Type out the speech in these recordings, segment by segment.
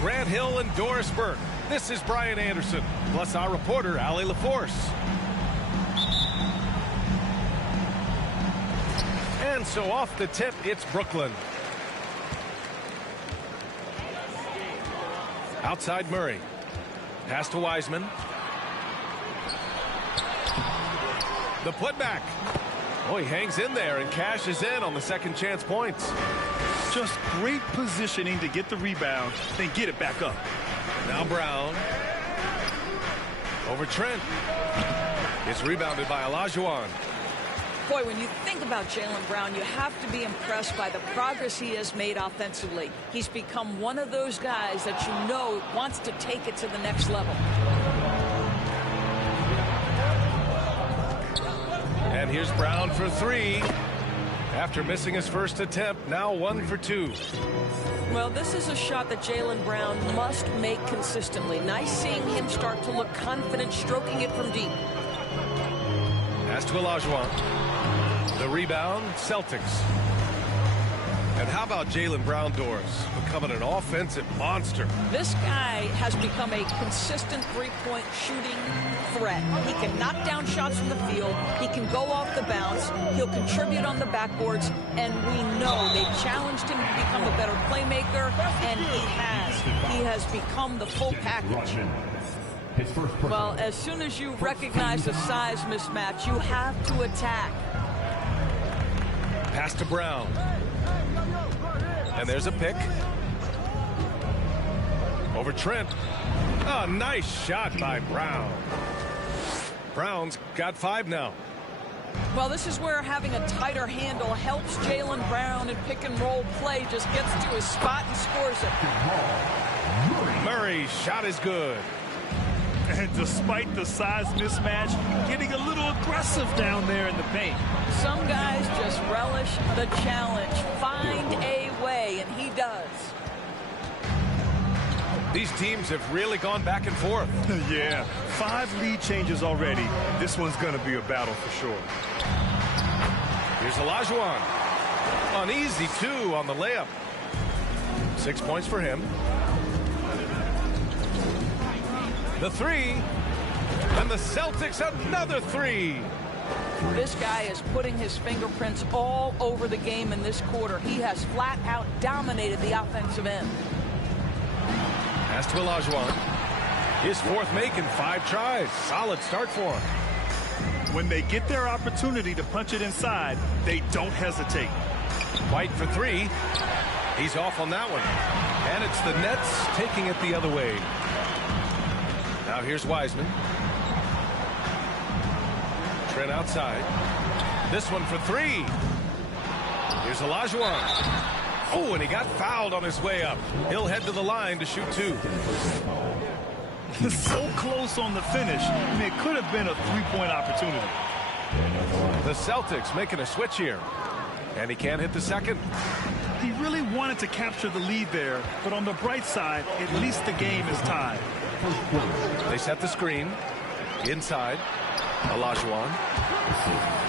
Grant Hill and Doris Burke. This is Brian Anderson, plus our reporter, Allie LaForce. And so off the tip, it's Brooklyn. Outside Murray. Pass to Wiseman. The putback. Oh, he hangs in there and cashes in on the second chance points. Just great positioning to get the rebound, then get it back up. Now Brown. Over Trent. It's rebounded by Olajuwon. Boy, when you think about Jaylen Brown, you have to be impressed by the progress he has made offensively. He's become one of those guys that you know wants to take it to the next level. And here's Brown for three. After missing his first attempt, now 1 for 2. Well, this is a shot that Jaylen Brown must make consistently. Nice seeing him start to look confident, stroking it from deep. Pass to Olajuwon. The rebound, Celtics. And how about Jaylen Brown, Doris, becoming an offensive monster? This guy has become a consistent three-point shooting threat. He can knock down shots from the field. He can go off the bounce. He'll contribute on the backboards. And we know they challenged him to become a better playmaker, and he has. He has become the full package. Well, as soon as you recognize the size mismatch, you have to attack. Pass to Brown. And there's a pick. Over Trent. Oh, nice shot by Brown. Brown's got 5 now. Well, this is where having a tighter handle helps Jaylen Brown in pick-and-roll play. Just gets to his spot and scores it. Murray's shot is good. And despite the size mismatch, getting a little aggressive down there in the paint. Some guys just relish the challenge. Find a way, and he does. These teams have really gone back and forth. Yeah, 5 lead changes already. This one's going to be a battle for sure. Here's Olajuwon. An easy 2 on the layup. 6 points for him. The 3. And the Celtics another 3. This guy is putting his fingerprints all over the game in this quarter. He has flat out dominated the offensive end. Pass to Olajuwon. His 4th make in 5 tries. Solid start for him. When they get their opportunity to punch it inside, they don't hesitate. White for 3. He's off on that one. And it's the Nets taking it the other way. Now here's Wiseman. Trent outside. This one for 3. Here's Olajuwon. Oh, and he got fouled on his way up. He'll head to the line to shoot 2. So close on the finish. I mean, it could have been a 3-point opportunity. The Celtics making a switch here. And he can't hit the second. He really wanted to capture the lead there, but on the bright side, at least the game is tied. They set the screen. Inside. Olajuwon.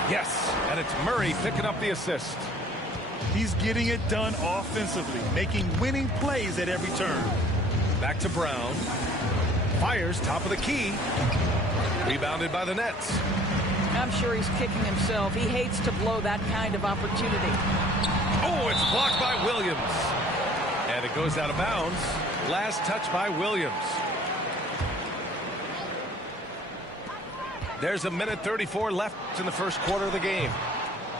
Yes, and it's Murray picking up the assist. He's getting it done offensively, making winning plays at every turn. Back to Brown. Fires top of the key. Rebounded by the Nets. I'm sure he's kicking himself. He hates to blow that kind of opportunity. Oh, it's blocked by Williams. And it goes out of bounds. Last touch by Williams. There's a minute 34 left in the first quarter of the game.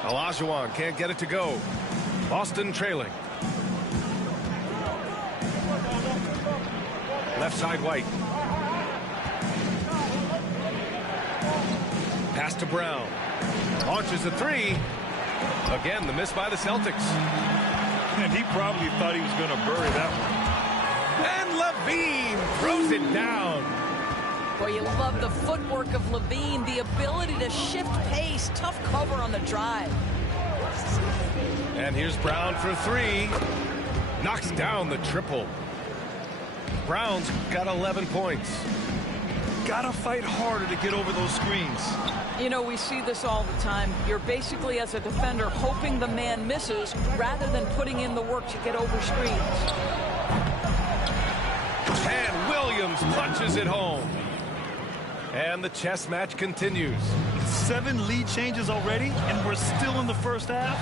Olajuwon can't get it to go. Boston trailing. Left side White. Pass to Brown. Launches a 3. Again, the miss by the Celtics. And he probably thought he was going to bury that one. And Levine throws it down. Boy, you love the footwork of Levine, the ability to shift pace, tough cover on the drive. And here's Brown for three. Knocks down the triple. Brown's got 11 points. Gotta fight harder to get over those screens. You know, we see this all the time. You're basically, as a defender, hoping the man misses rather than putting in the work to get over screens. And Williams punches it home. And the chess match continues. 7 lead changes already, and we're still in the first half.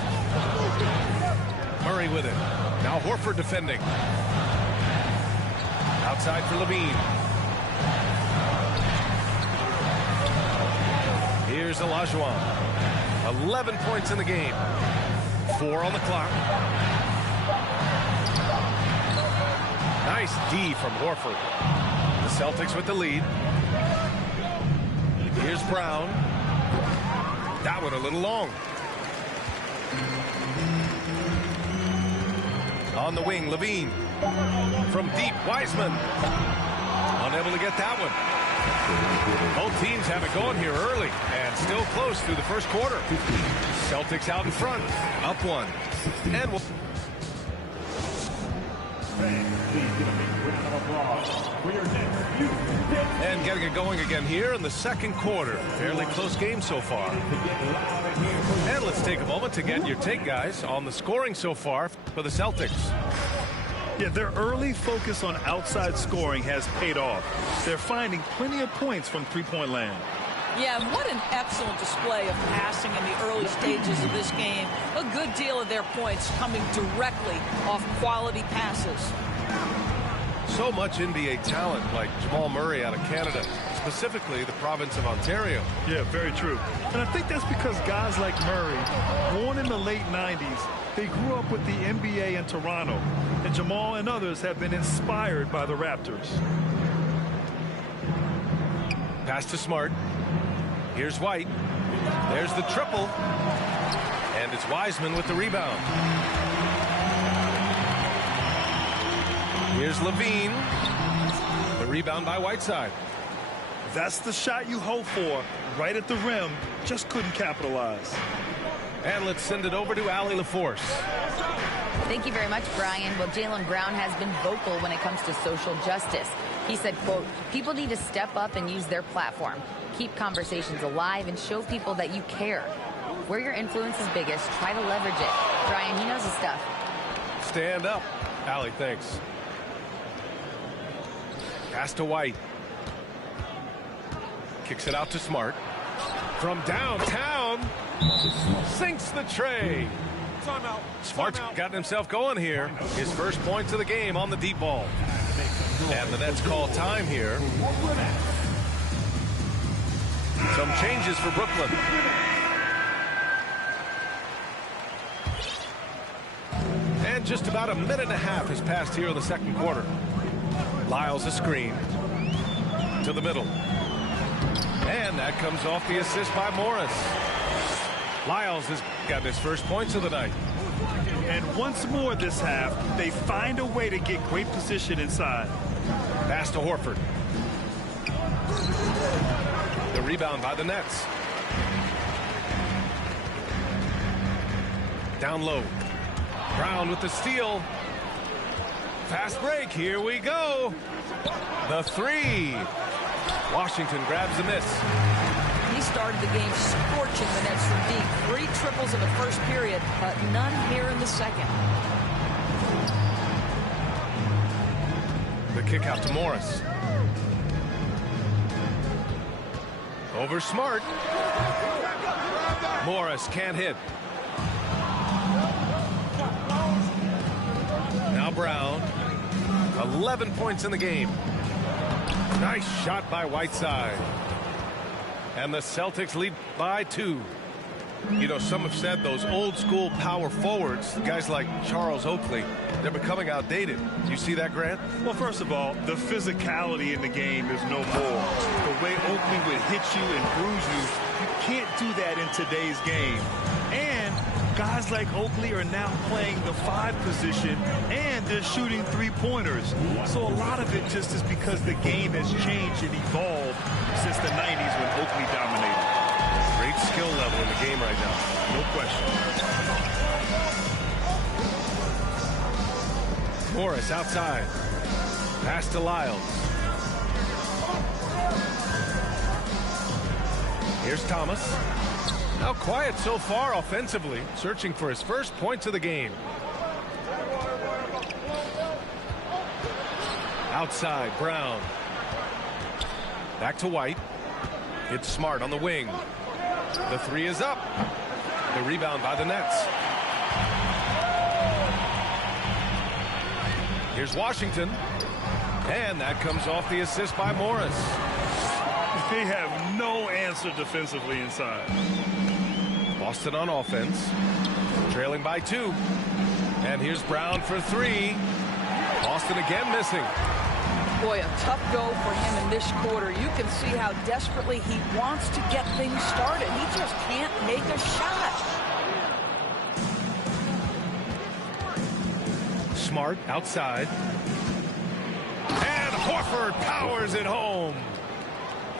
Murray with it. Now Horford defending. Outside for Levine. Here's Olajuwon. 11 points in the game. 4 on the clock. Nice D from Horford. The Celtics with the lead. Here's Brown. That one a little long. On the wing, Levine. From deep, Wiseman. Unable to get that one. Both teams have it going here early and still close through the first quarter. Celtics out in front, up 1. And we'll... And getting it going again here in the second quarter. Fairly close game so far. And let's take a moment to get your take, guys, on the scoring so far for the Celtics. Yeah, their early focus on outside scoring has paid off. They're finding plenty of points from three-point land. Yeah, and what an excellent display of passing in the early stages of this game. A good deal of their points coming directly off quality passes. So much NBA talent like Jamal Murray out of Canada, specifically the province of Ontario. Yeah, very true. And I think that's because guys like Murray, born in the late 90s, they grew up with the NBA in Toronto. And Jamal and others have been inspired by the Raptors. Pass to Smart. Here's White. There's the triple. And it's Wiseman with the rebound. Here's Levine. The rebound by Whiteside. That's the shot you hope for. Right at the rim. Just couldn't capitalize. And let's send it over to Allie LaForce. Thank you very much, Brian. Well, Jaylen Brown has been vocal when it comes to social justice. He said, quote, people need to step up and use their platform. Keep conversations alive and show people that you care. Where your influence is biggest, try to leverage it. Brian, he knows his stuff. Stand up. Allie, thanks. Pass to White. Kicks it out to Smart. From downtown. Sinks the tray. Smart's gotten himself going here. His first points of the game on the deep ball. And the Nets call time here. Some changes for Brooklyn. And just about a minute and a half has passed here in the second quarter. Lyles a screen to the middle. And that comes off the assist by Morris. Lyles has gotten his first points of the night. And once more this half, they find a way to get great position inside. Pass to Horford. The rebound by the Nets. Down low. Brown with the steal. Fast break. Here we go. The three. Washington grabs the miss. He started the game scorching the Nets from deep. 3 triples in the first period, but none here in the second. The kick out to Morris. Over Smart. Morris can't hit. Now Brown. 11 points in the game. Nice shot by Whiteside. And the Celtics lead by 2. You know, some have said those old school power forwards, guys like Charles Oakley, they're becoming outdated. Do you see that, Grant? Well, first of all, the physicality in the game is no more. The way Oakley would hit you and bruise you, you can't do that in today's game. And guys like Oakley are now playing the 5 position, and they're shooting 3-pointers. So a lot of it just is because the game has changed and evolved since the 90s when Oakley dominated. Great skill level in the game right now. No question. Morris outside. Pass to Lyles. Here's Thomas. Now quiet so far offensively, searching for his first points of the game. Outside, Brown. Back to White. It's Smart on the wing. The 3 is up. The rebound by the Nets. Here's Washington. And that comes off the assist by Morris. They have no answer defensively inside. Boston on offense. Trailing by 2. And here's Brown for 3. Boston again missing. Boy, a tough go for him in this quarter. You can see how desperately he wants to get things started. He just can't make a shot. Smart outside. And Horford powers it home.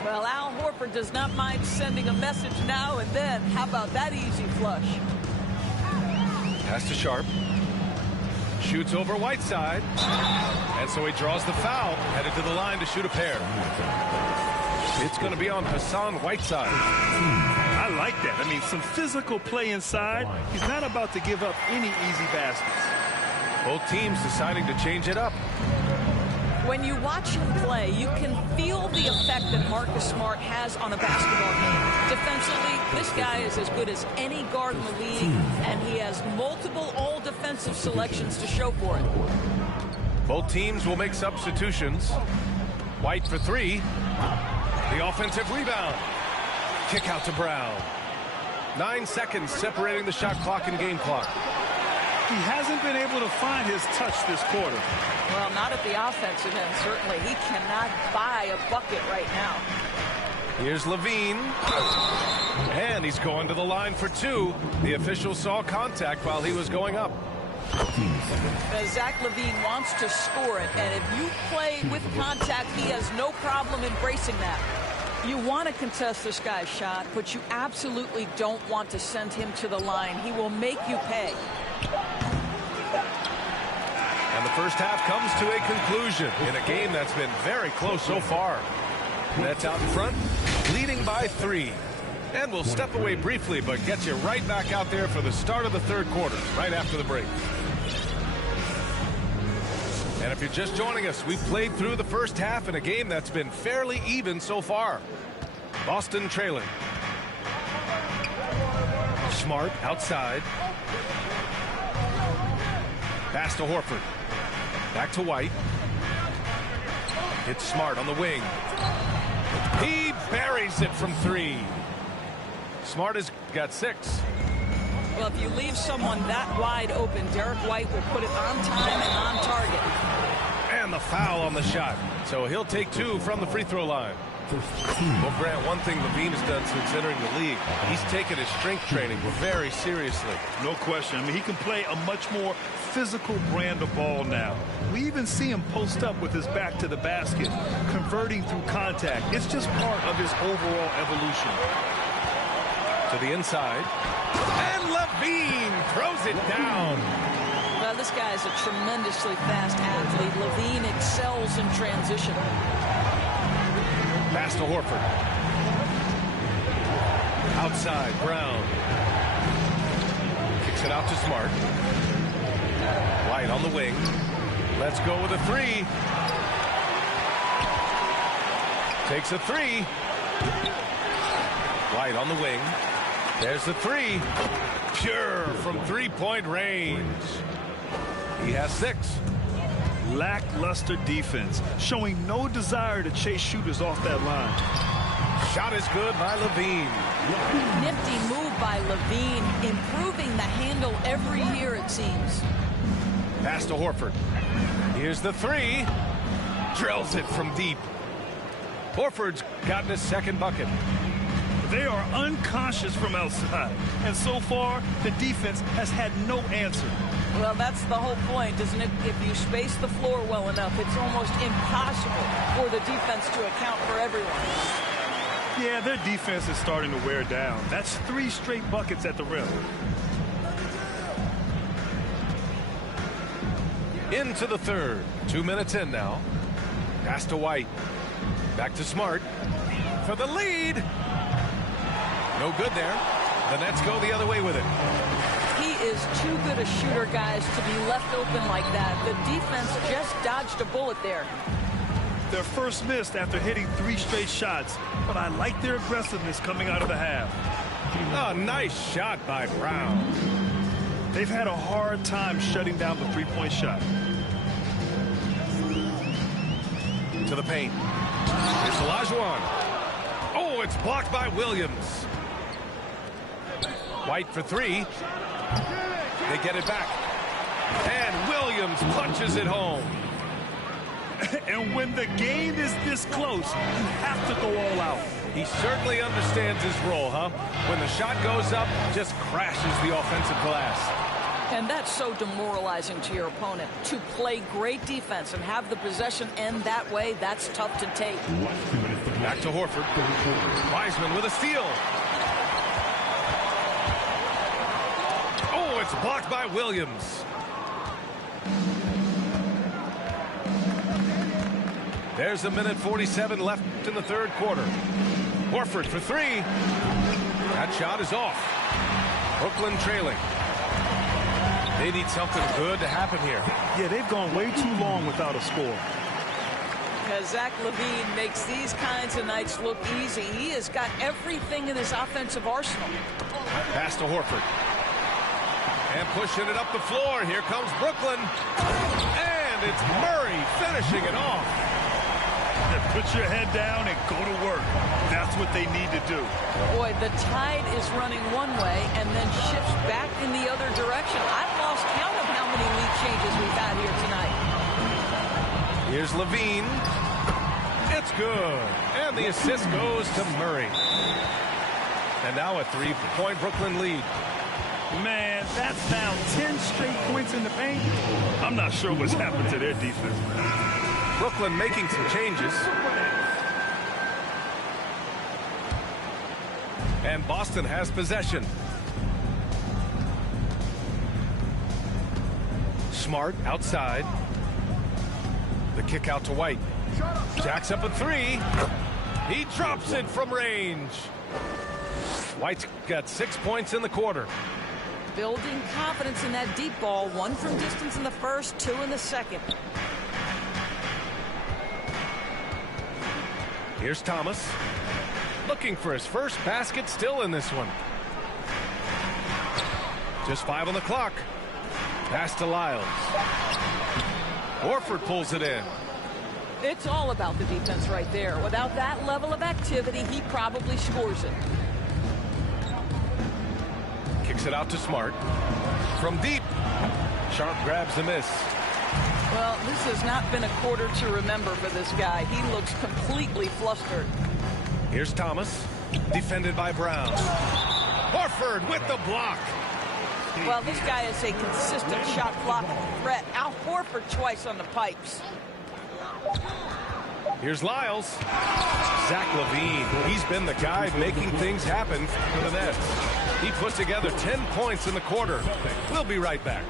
Well, Al Horford does not mind sending a message now and then. How about that easy flush? Pass to Sharp. Shoots over Whiteside. And so he draws the foul. Headed to the line to shoot a pair. It's going to be on Hassan Whiteside. I like that. I mean, some physical play inside. He's not about to give up any easy baskets. Both teams deciding to change it up. When you watch him play, you can feel the effect that Marcus Smart has on a basketball game. Defensively, this guy is as good as any guard in the league, and he has multiple all-defensive selections to show for it. Both teams will make substitutions. White for 3. The offensive rebound. Kick out to Brown. 9 seconds separating the shot clock and game clock. He hasn't been able to find his touch this quarter. Well, not at the offensive end, certainly. He cannot buy a bucket right now. Here's Levine. And he's going to the line for 2. The official saw contact while he was going up. Zach LaVine wants to score it, and if you play with contact, he has no problem embracing that. You want to contest this guy's shot, but you absolutely don't want to send him to the line. He will make you pay. And the first half comes to a conclusion in a game that's been very close so far. Nets out in front, leading by 3. And we'll step away briefly, but get you right back out there for the start of the third quarter, right after the break. And if you're just joining us, we've played through the first half in a game that's been fairly even so far. Boston trailing. Smart outside. Pass to Horford. Back to White. It's Smart on the wing. He buries it from 3. Smart has got 6. Well, if you leave someone that wide open, Derek White will put it on time and on target. And the foul on the shot. So he'll take 2 from the free throw line. Well, Grant, one thing Levine has done since entering the league, he's taken his strength training very seriously. No question. I mean, he can play a much more physical brand of ball now. We even see him post up with his back to the basket, converting through contact. It's just part of his overall evolution. To the inside. And Levine throws it down. Well, this guy is a tremendously fast athlete. Levine excels in transition. Pass to Horford. Outside, Brown. Kicks it out to Smart. White on the wing. Let's go with a 3. Takes a 3. White on the wing. There's the 3. Pure from 3-point range. He has 6. Lackluster defense, showing no desire to chase shooters off that line. Shot is good by Levine. Nifty move by Levine, improving the handle every year, it seems. Pass to Horford. Here's the 3. Drills it from deep. Horford's gotten his second bucket. They are unconscious from outside. And so far, the defense has had no answer. Well, that's the whole point, isn't it? If you space the floor well enough, it's almost impossible for the defense to account for everyone. Yeah, their defense is starting to wear down. That's 3 straight buckets at the rim. Into the third. 2 minutes in now. Pass to White. Back to Smart. For the lead. No good there. The Nets go the other way with it. He is too good a shooter, guys, to be left open like that. The defense just dodged a bullet there. Their first miss after hitting 3 straight shots, but I like their aggressiveness coming out of the half. Oh, nice shot by Brown. They've had a hard time shutting down the three-point shot. To the paint. Here's Olajuwon. Oh, it's blocked by Williams. White for 3. They get it back. And Williams punches it home. And when the game is this close, you have to go all out. He certainly understands his role, huh? When the shot goes up, just crashes the offensive glass. And that's so demoralizing to your opponent. To play great defense and have the possession end that way, that's tough to take. Back to Horford. Wiseman with a steal. Oh, it's blocked by Williams. There's a minute 47 left in the third quarter. Horford for 3. That shot is off. Brooklyn trailing. They need something good to happen here. Yeah, they've gone way too long without a score. Because Zach LaVine makes these kinds of nights look easy. He has got everything in his offensive arsenal. Pass to Horford. And pushing it up the floor. Here comes Brooklyn. And it's Murray finishing it off. Put your head down and go to work. That's what they need to do. Boy, the tide is running one way and then shifts back in the other direction. I've lost count of how many lead changes we've had here tonight. Here's LaVine. It's good. And the assist goes to Murray. And now a 3-point Brooklyn lead. Man, that's now 10 straight points in the paint. I'm not sure what's happened to their defense. Brooklyn making some changes. And Boston has possession. Smart outside. The kick out to White. Jacks up a 3. He drops it from range. White's got 6 points in the quarter. Building confidence in that deep ball. 1 from distance in the first, 2 in the second. Here's Thomas. Looking for his first basket, still in this one. Just 5 on the clock. Pass to Lyles. Horford pulls it in. It's all about the defense right there. Without that level of activity, he probably scores it. Kicks it out to Smart. From deep. Sharp grabs the miss. Well, this has not been a quarter to remember for this guy. He looks completely flustered. Here's Thomas. Defended by Brown. Horford with the block. Well, this guy is a consistent shot blocking threat. Al Horford twice on the pipes. Here's Lyles. Zach LaVine. He's been the guy making things happen for the Nets. He put together 10 points in the quarter. We'll be right back.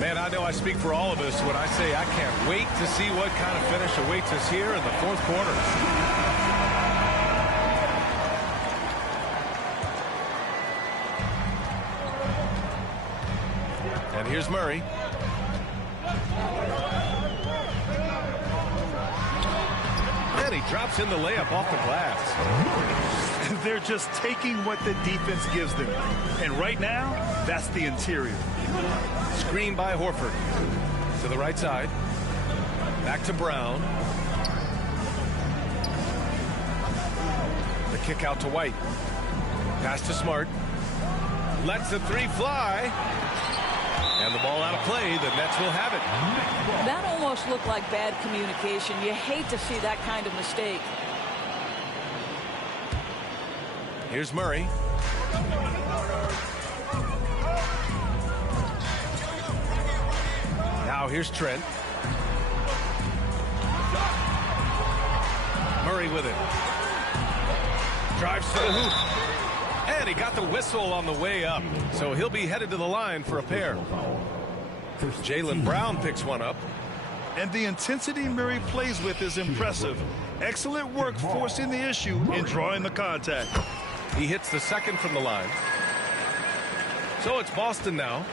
Man, I know I speak for all of us when I say I can't wait to see what kind of finish awaits us here in the fourth quarter. And here's Murray. And he drops in the layup off the glass. They're just taking what the defense gives them. And right now, that's the interior. Screen by Horford. To the right side. Back to Brown. The kick out to White. Pass to Smart. Lets the 3 fly. And the ball out of play. The Nets will have it. That almost looked like bad communication. You hate to see that kind of mistake. Here's Murray. Now here's Trent. Murray with it. Drives to the hoop. And he got the whistle on the way up. So he'll be headed to the line for a pair. Jaylen Brown picks one up. And the intensity Murray plays with is impressive. Excellent work forcing the issue and drawing the contact. He hits the second from the line. So it's Boston now.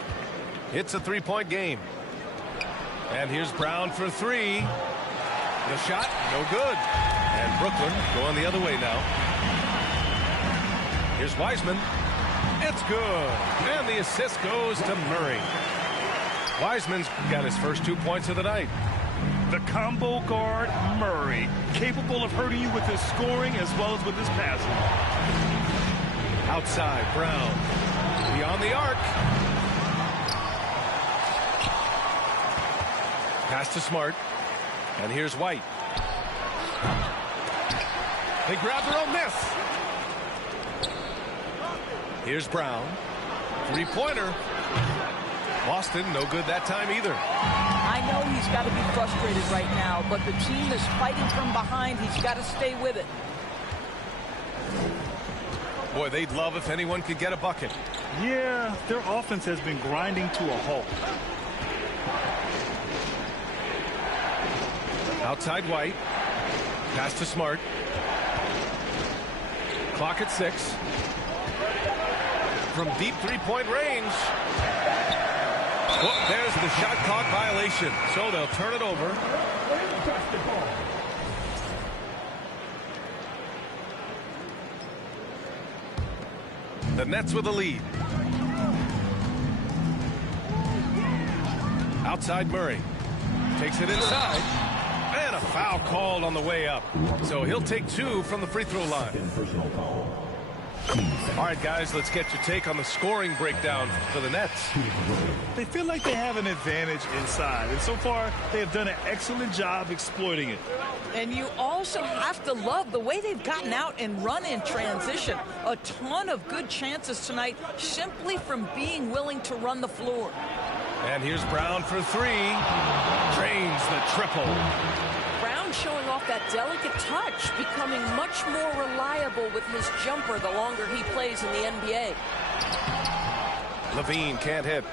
It's a three-point game. And here's Brown for three. The shot, no good. And Brooklyn going the other way now. Here's Wiseman. It's good. And the assist goes to Murray. Wiseman's got his first 2 points of the night. The combo guard, Murray, capable of hurting you with his scoring as well as with his passing. Outside, Brown. Beyond the arc. Pass to Smart. And here's White. They grab their own miss. Here's Brown. Three-pointer. Boston, no good that time either. I know he's got to be frustrated right now, but the team is fighting from behind. He's got to stay with it. Boy, they'd love if anyone could get a bucket. Yeah, their offense has been grinding to a halt. Outside White. Pass to Smart. Clock at 6. From deep three-point range. Well, there's the shot clock violation. So they'll turn it over. The Nets with a lead. Outside Murray. Takes it inside. And a foul called on the way up. So he'll take 2 from the free throw line. All right, guys, let's get your take on the scoring breakdown for the Nets. They feel like they have an advantage inside, and so far they have done an excellent job exploiting it. And you also have to love the way they've gotten out and run in transition. A ton of good chances tonight simply from being willing to run the floor. And here's Brown for 3. Drains the triple. Brown showing off that delicate touch, becoming much more reliable with his jumper the longer he plays in the NBA. Levine can't hit.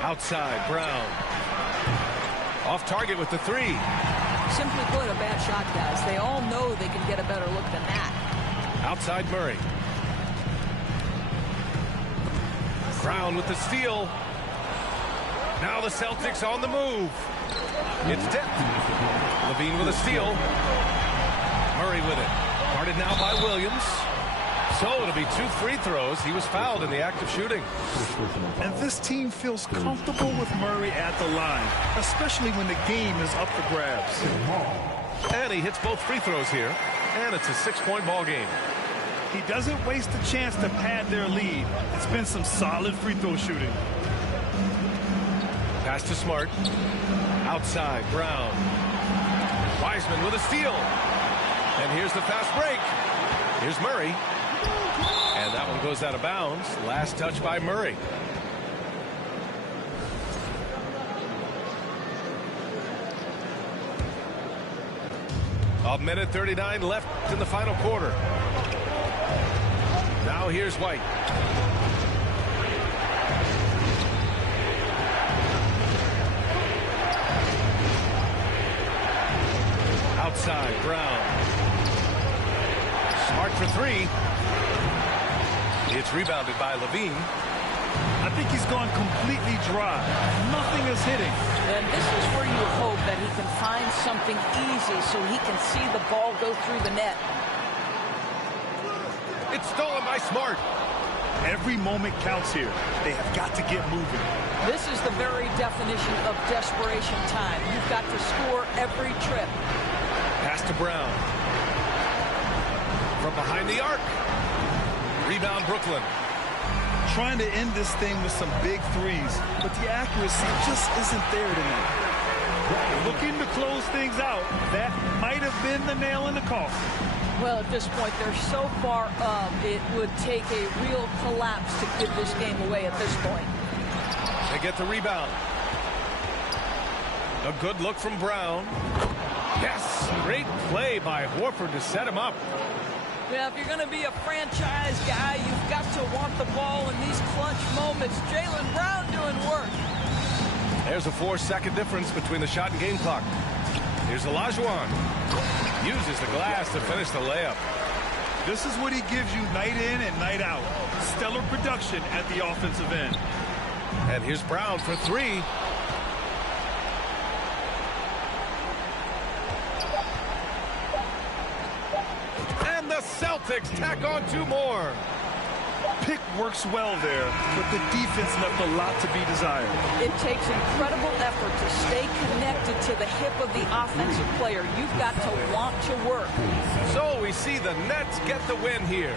Outside, Brown. Off target with the 3. Simply put, a bad shot, guys. They all know they can get a better look than that. Outside Murray. Brown with the steal. Now the Celtics on the move. It's tipped. Levine with a steal. Murray with it. Guarded now by Williams. So it'll be 2 free throws. He was fouled in the act of shooting. And this team feels comfortable with Murray at the line, especially when the game is up for grabs. And he hits both free throws here. And it's a 6-point ball game. He doesn't waste a chance to pad their lead. It's been some solid free throw shooting. Pass to Smart. Outside, Brown. Wiseman with a steal. And here's the fast break. Here's Murray. And that one goes out of bounds. Last touch by Murray. A minute 39 left in the final quarter. Now here's White. Outside, Brown. Smart for 3. It's rebounded by Levine. I think he's gone completely dry. Nothing is hitting. And this is where you hope that he can find something easy so he can see the ball go through the net. It's stolen by Smart. Every moment counts here. They have got to get moving. This is the very definition of desperation time. You've got to score every trip. Pass to Brown. From behind the arc. Rebound Brooklyn. trying to end this thing with some big threes, but the accuracy just isn't there tonight. Looking to close things out, that might have been the nail in the coffin. Well, at this point, they're so far up, it would take a real collapse to give this game away at this point. They get the rebound. A good look from Brown. Yes, great play by Horford to set him up. Yeah, if you're going to be a franchise guy, you've got to want the ball in these clutch moments. Jaylen Brown doing work. There's a 4-second difference between the shot and game clock. Here's Olajuwon. Uses the glass to finish the layup. This is what he gives you night in and night out. Stellar production at the offensive end. And here's Brown for three. And the Celtics tack on two more. Pick works well there, but the defense left a lot to be desired. It takes incredible effort to stay connected to the hip of the offensive player. You've got to want to work. So we see the Nets get the win here.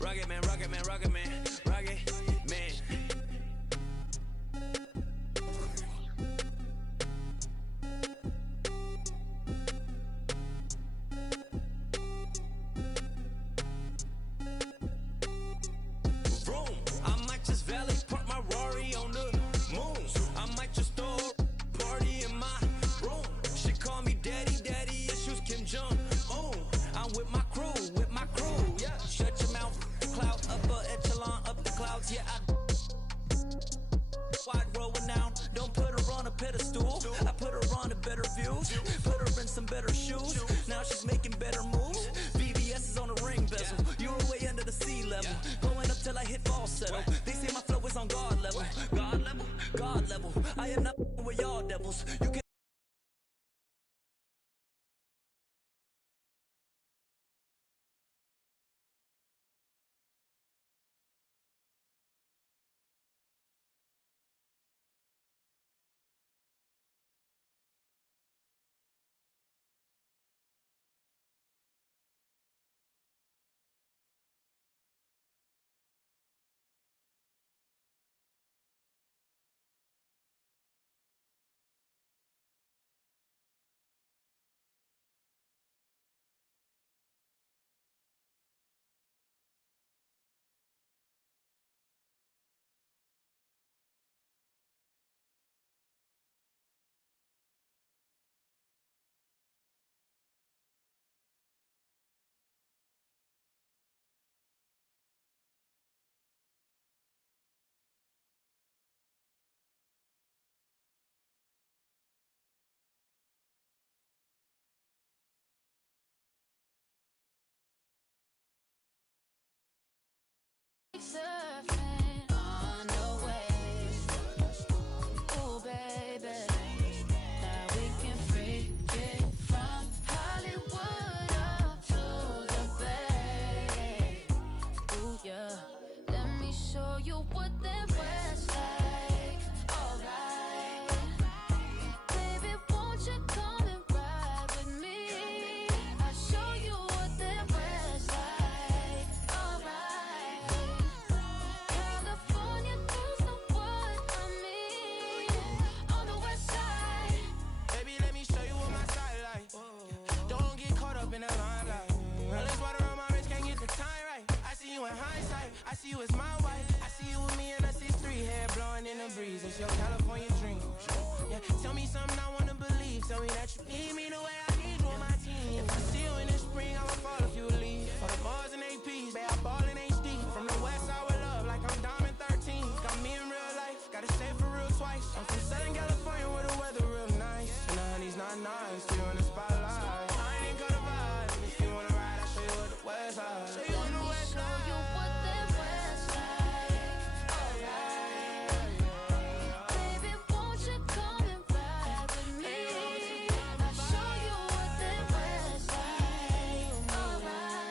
Rugged man, rugged man, rugged man, rugged man. Vroom, I might just valet park my Rari on the moon. I might just throw a party in my room. She call me daddy, daddy issues Kim Jong. Oh, I'm with my crew, yeah. Shut your mouth. Cloud upper echelon up the clouds, yeah. Wide roll renown, don't put her on a pedestal. I put her on a better view, put her in some better shoes. Now she's making better moves. VVS is on the ring bezel. You were way under the sea level, going up till I hit fall settle. They say my flow is on God level, God level, God level. I am not with y'all devils. You can. Surfing on the waves, ooh baby, now we can freak it from Hollywood up to the Bay. Ooh yeah, let me show you what that West like. Alright, baby, won't you come and ride with me? I'll show you what that West like. Alright. California knows know what I mean. On the west side. Baby, let me show you what my side like. Don't get caught up in the limelight. All this water on my wrist, can't get the time right. I see you in hindsight, I see you as my wife. I see you with me in a 6'3", hair blowing in the breeze. It's your California dream. Yeah, tell me something I wanna believe. Tell me that you need me the way I need you on my team. If I see you in the spring, I'ma fall if you leave. For the bars and APs, babe, I ball in HD. From the west side with love, like I'm Diamond 13. Got me in real life, gotta stay for real twice. I'm from Southern California where the weather real nice. And the honey's not nice, you in the spotlight. I ain't gonna vibe, if you wanna ride, I'll show you what the west side. Show you on the west Show side. you what that West like. Alright. Baby, won't you come and ride with me? I'll show you what that West like. Alright.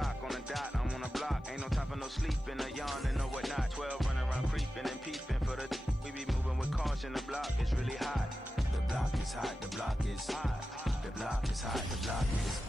o'clock on the dot, I'm on the block. Ain't no time for no sleeping, no yawning, no whatnot. 12 running around creeping and peeping for the we be moving with caution. The block is really hot. The block is hot, the block is hot. The block is hot, the block is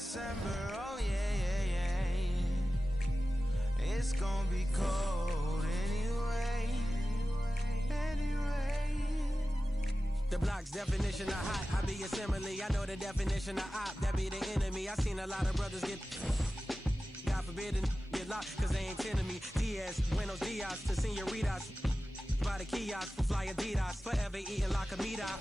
December, oh yeah. It's gonna be cold anyway. The block's definition of hot, I be a simile. I know the definition of op, that be the enemy. I seen a lot of brothers get, God forbid, get locked, cause they ain't tending me. Diaz, buenos dias to senoritas. By the kiosk for fly Adidas, forever eating like a meat out.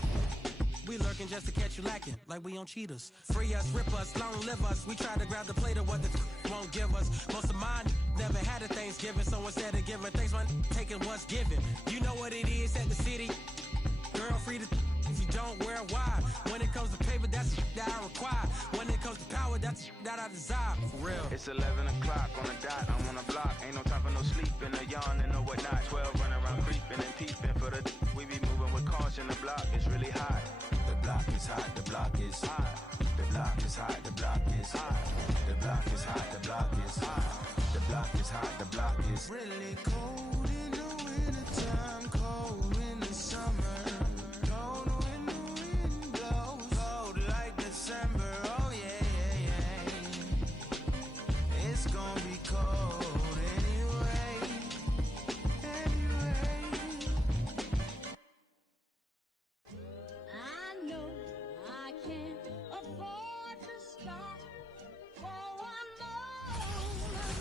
We lurking just to catch you lacking, like we on cheaters. Free us, rip us, long live us. We try to grab the plate of what the won't give us. Most of mine never had a Thanksgiving, so instead of giving thanks, man, taking what's given. You know what it is at the city. Girl, free to if you don't wear wide. When it comes to paper, that's that I require. When it comes to power, that's that I desire. For real. It's 11 o'clock on the dot, I'm on the block. Ain't no time for no sleeping, no yawning, no whatnot. 12 running around creeping and peeping for the we be moving with caution. The block is really hot. the block is hot, the block is hot. The block is hot, the block is hot. The block is hot, the block is hot. The block is hot, the block is Really cold in the wintertime, cold in the summer. Cold when the wind blows, cold like December, oh yeah. It's gonna be cold anyway. I know I can't afford to stop for one moment.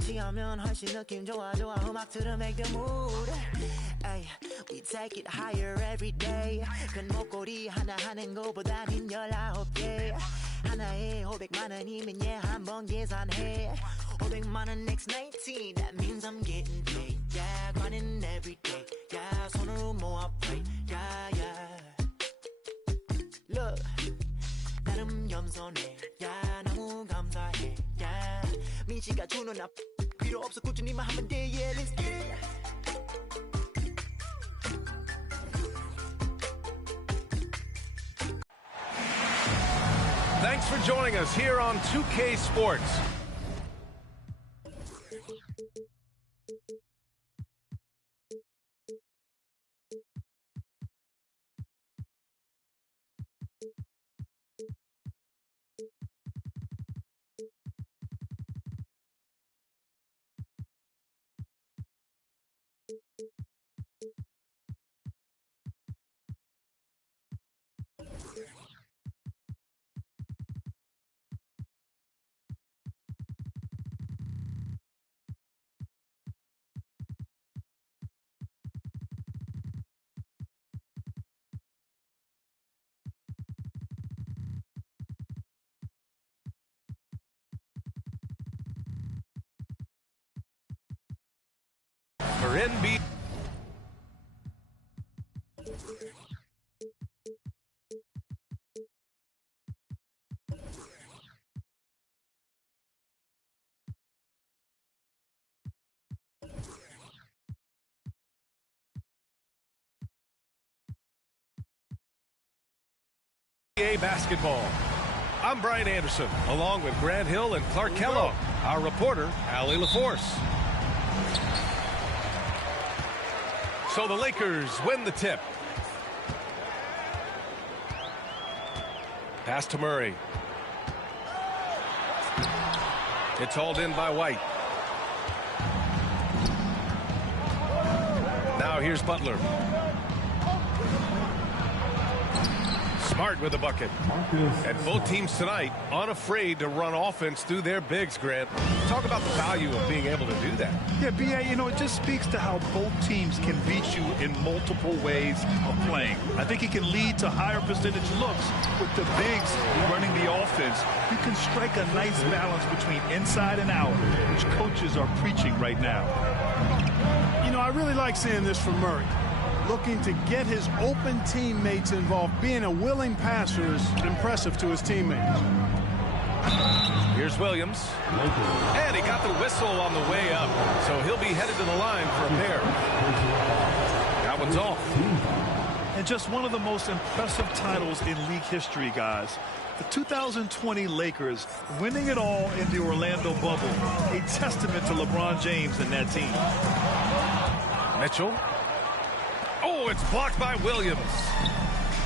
취하면 훨씬 느낌 좋아 음악 들어 make the mood. Ay, we take it higher every day. 큰 목걸이 하나 하는 거보다는 19개. 하나에 500만 원이면 한번 계산해. 500만 원 next 19. That means I'm getting paid. Yeah, grinding every day. Yeah, 손으로 모아 play. Yeah, yeah. Look, 나름 겸손해. Yeah, 너무 감사해. Yeah, 민지가 주는 앞 필요 없어 꾸준히만 하면 돼. Yeah, let's get it. Thanks for joining us here on 2K Sports. For NBA. Basketball. I'm Brian Anderson, along with Grant Hill and Clark Kellogg, our reporter, Allie LaForce. So the Lakers win the tip. Pass to Murray. It's hauled in by White. Now here's Butler. Smart with a bucket. And both teams tonight unafraid to run offense through their bigs, Grant. Talk about the value of being able to do that. Yeah, B.A., you know, it just speaks to how both teams can beat you in multiple ways of playing. I think it can lead to higher percentage looks with the bigs running the offense. You can strike a nice balance between inside and out, which coaches are preaching right now. You know, I really like seeing this from Murray. Looking to get his open teammates involved. Being a willing passer is impressive to his teammates. Here's Williams. And he got the whistle on the way up. So he'll be headed to the line for a pair. That one's off. And just one of the most impressive titles in league history, guys. The 2020 Lakers winning it all in the Orlando bubble. A testament to LeBron James and that team. Mitchell. Oh, it's blocked by Williams.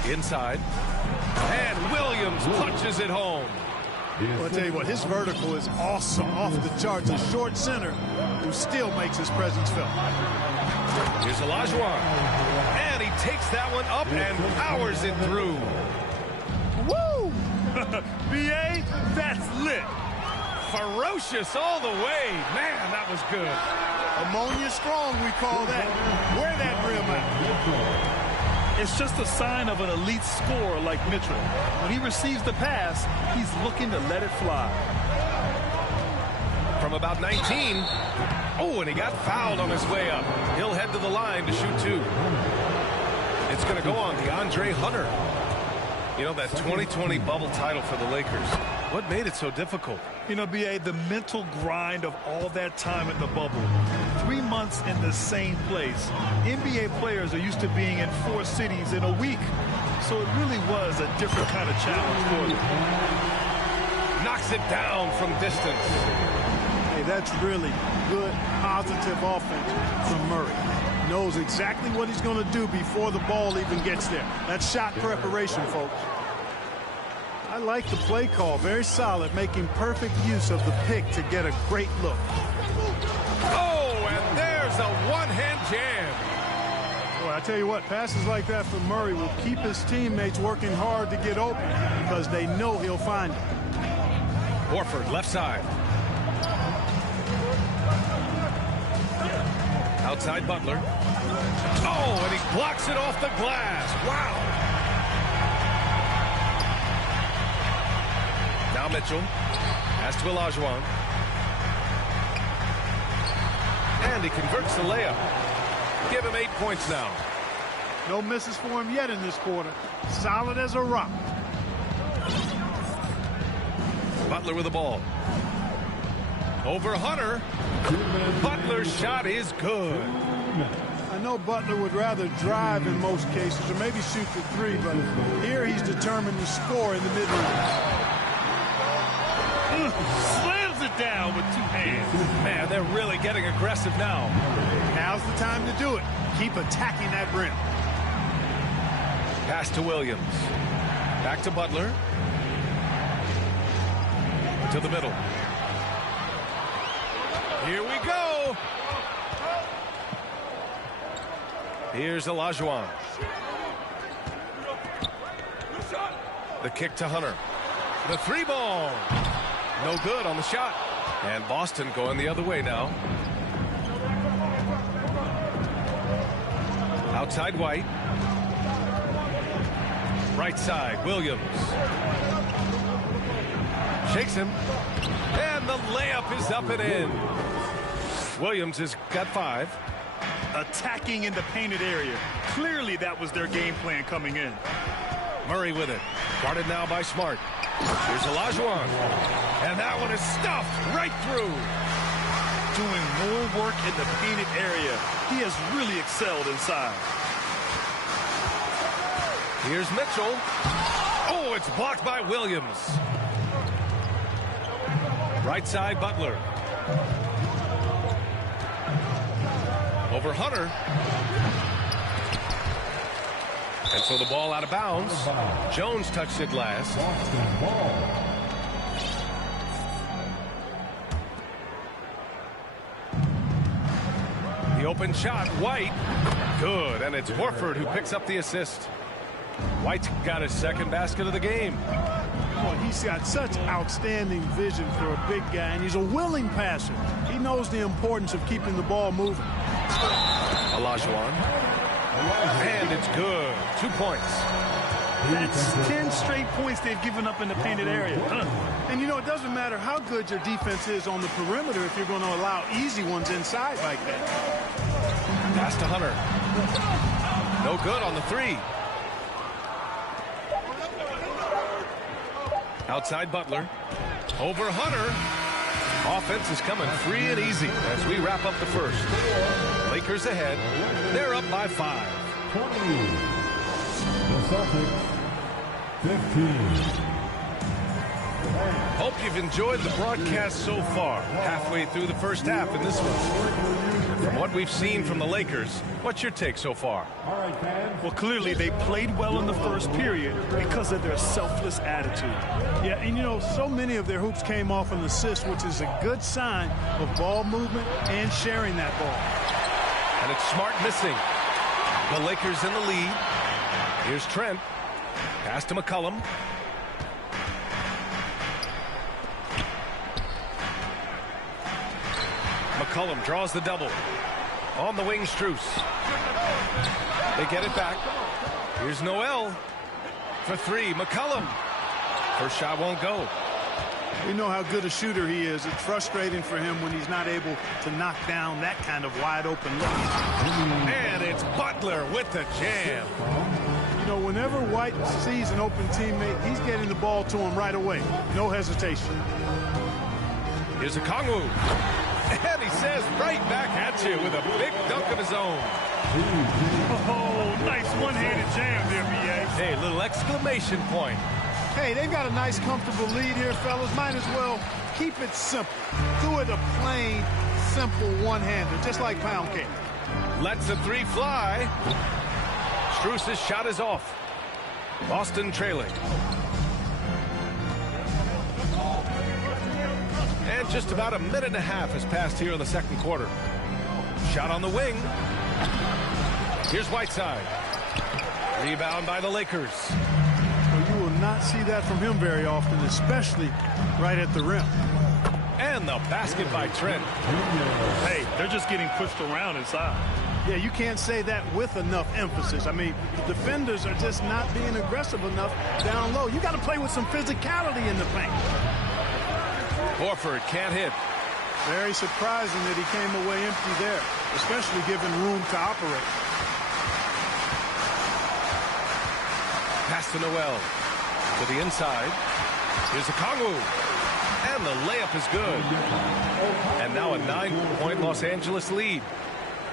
Inside. And Williams punches it home. Well, I'll tell you what, his vertical is awesome, off the charts. A short center who still makes his presence felt. Here's Olajuwon. And he takes that one up and powers it through. Woo! B.A., that's lit. Ferocious all the way. Man, that was good. Ammonia strong, we call that. Wear that rim out. It's just a sign of an elite scorer like Mitchell. When he receives the pass, he's looking to let it fly. From about 19. Oh, and he got fouled on his way up. He'll head to the line to shoot two. It's going to go on DeAndre Hunter. You know, that 2020 bubble title for the Lakers. What made it so difficult? You know, B.A., the mental grind of all that time in the bubble. 3 months in the same place. NBA players are used to being in 4 cities in a week. So it really was a different kind of challenge for them. Knocks it down from distance. Hey, that's really good, positive offense from Murray. Knows exactly what he's going to do before the ball even gets there. That's shot preparation, folks. I like the play call. Very solid, making perfect use of the pick to get a great look. Oh, and there's a one-hand jam. Boy, I tell you what, passes like that from Murray will keep his teammates working hard to get open because they know he'll find it. Horford, left side. Outside Butler. Oh, and he blocks it off the glass. Wow. Now Mitchell. Pass to Olajuwon. And he converts the layup. Give him 8 points now. No misses for him yet in this quarter. Solid as a rock. Butler with the ball. Over Hunter. Butler's shot is good. I know Butler would rather drive in most cases, or maybe shoot the three, but here he's determined to score in the mid-range. Slams it down with 2 hands. Man, they're really getting aggressive now. Now's the time to do it. Keep attacking that rim. Pass to Williams. Back to Butler. To the middle. Here we go. Here's Olajuwon. The kick to Hunter. The 3-ball. No good on the shot. And Boston going the other way now. Outside White. Right side, Williams. Shakes him. And the layup is up and in. Williams has got 5. Attacking in the painted area. Clearly that was their game plan coming in. Murray with it. Guarded now by Smart. Here's Olajuwon. And that one is stuffed right through. Doing more work in the painted area. He has really excelled inside. Here's Mitchell. Oh, it's blocked by Williams. Right side, Butler. Over Hunter. And so the ball out of bounds. Jones touched it last. The open shot, White. Good, and it's Horford who picks up the assist. White's got his second basket of the game. Well, he's got such outstanding vision for a big guy, and he's a willing passer. He knows the importance of keeping the ball moving. Olajuwon. And it's good. 2 points. That's 10 straight points they've given up in the painted area. And, you know, it doesn't matter how good your defense is on the perimeter if you're going to allow easy ones inside like that. Pass to Hunter. No good on the 3. Outside Butler. Over Hunter. Offense is coming free and easy as we wrap up the first. Lakers ahead. They're up by 5. 20. The Celtics 15. Hope you've enjoyed the broadcast so far. Halfway through the first half in this one. From what we've seen from the Lakers, what's your take so far? Well, clearly they played well in the first period because of their selfless attitude. Yeah, and you know, so many of their hoops came off an assist, which is a good sign of ball movement and sharing that ball. And it's Smart missing. The Lakers in the lead. Here's Trent. Pass to McCollum. McCollum draws the double. On the wing, Strus. They get it back. Here's Noel for 3. McCollum. First shot won't go. We know how good a shooter he is. It's frustrating for him when he's not able to knock down that kind of wide open look. And it's Butler with the jam. You know, whenever White sees an open teammate, he's getting the ball to him right away. No hesitation. Here's a Kongwu. And he says right back at you with a big dunk of his own. Oh, nice one-handed jam there, B.A. Hey, little exclamation point. Hey, they've got a nice, comfortable lead here, fellas. Might as well keep it simple. Do it a plain, simple one-hander, just like pound cake. Lets the 3 fly. Strus's shot is off. Boston trailing. And just about a minute and a half has passed here in the second quarter. Shot on the wing. Here's Whiteside. Rebound by the Lakers. Well, you will not see that from him very often, especially right at the rim. And the basket by Trent. Hey, they're just getting pushed around inside. Yeah, you can't say that with enough emphasis. I mean, the defenders are just not being aggressive enough down low. You got to play with some physicality in the paint. Horford can't hit. Very surprising that he came away empty there, especially given room to operate. Pass to Noel. To the inside. Here's Okongwu. And the layup is good. And now a 9-point Los Angeles lead.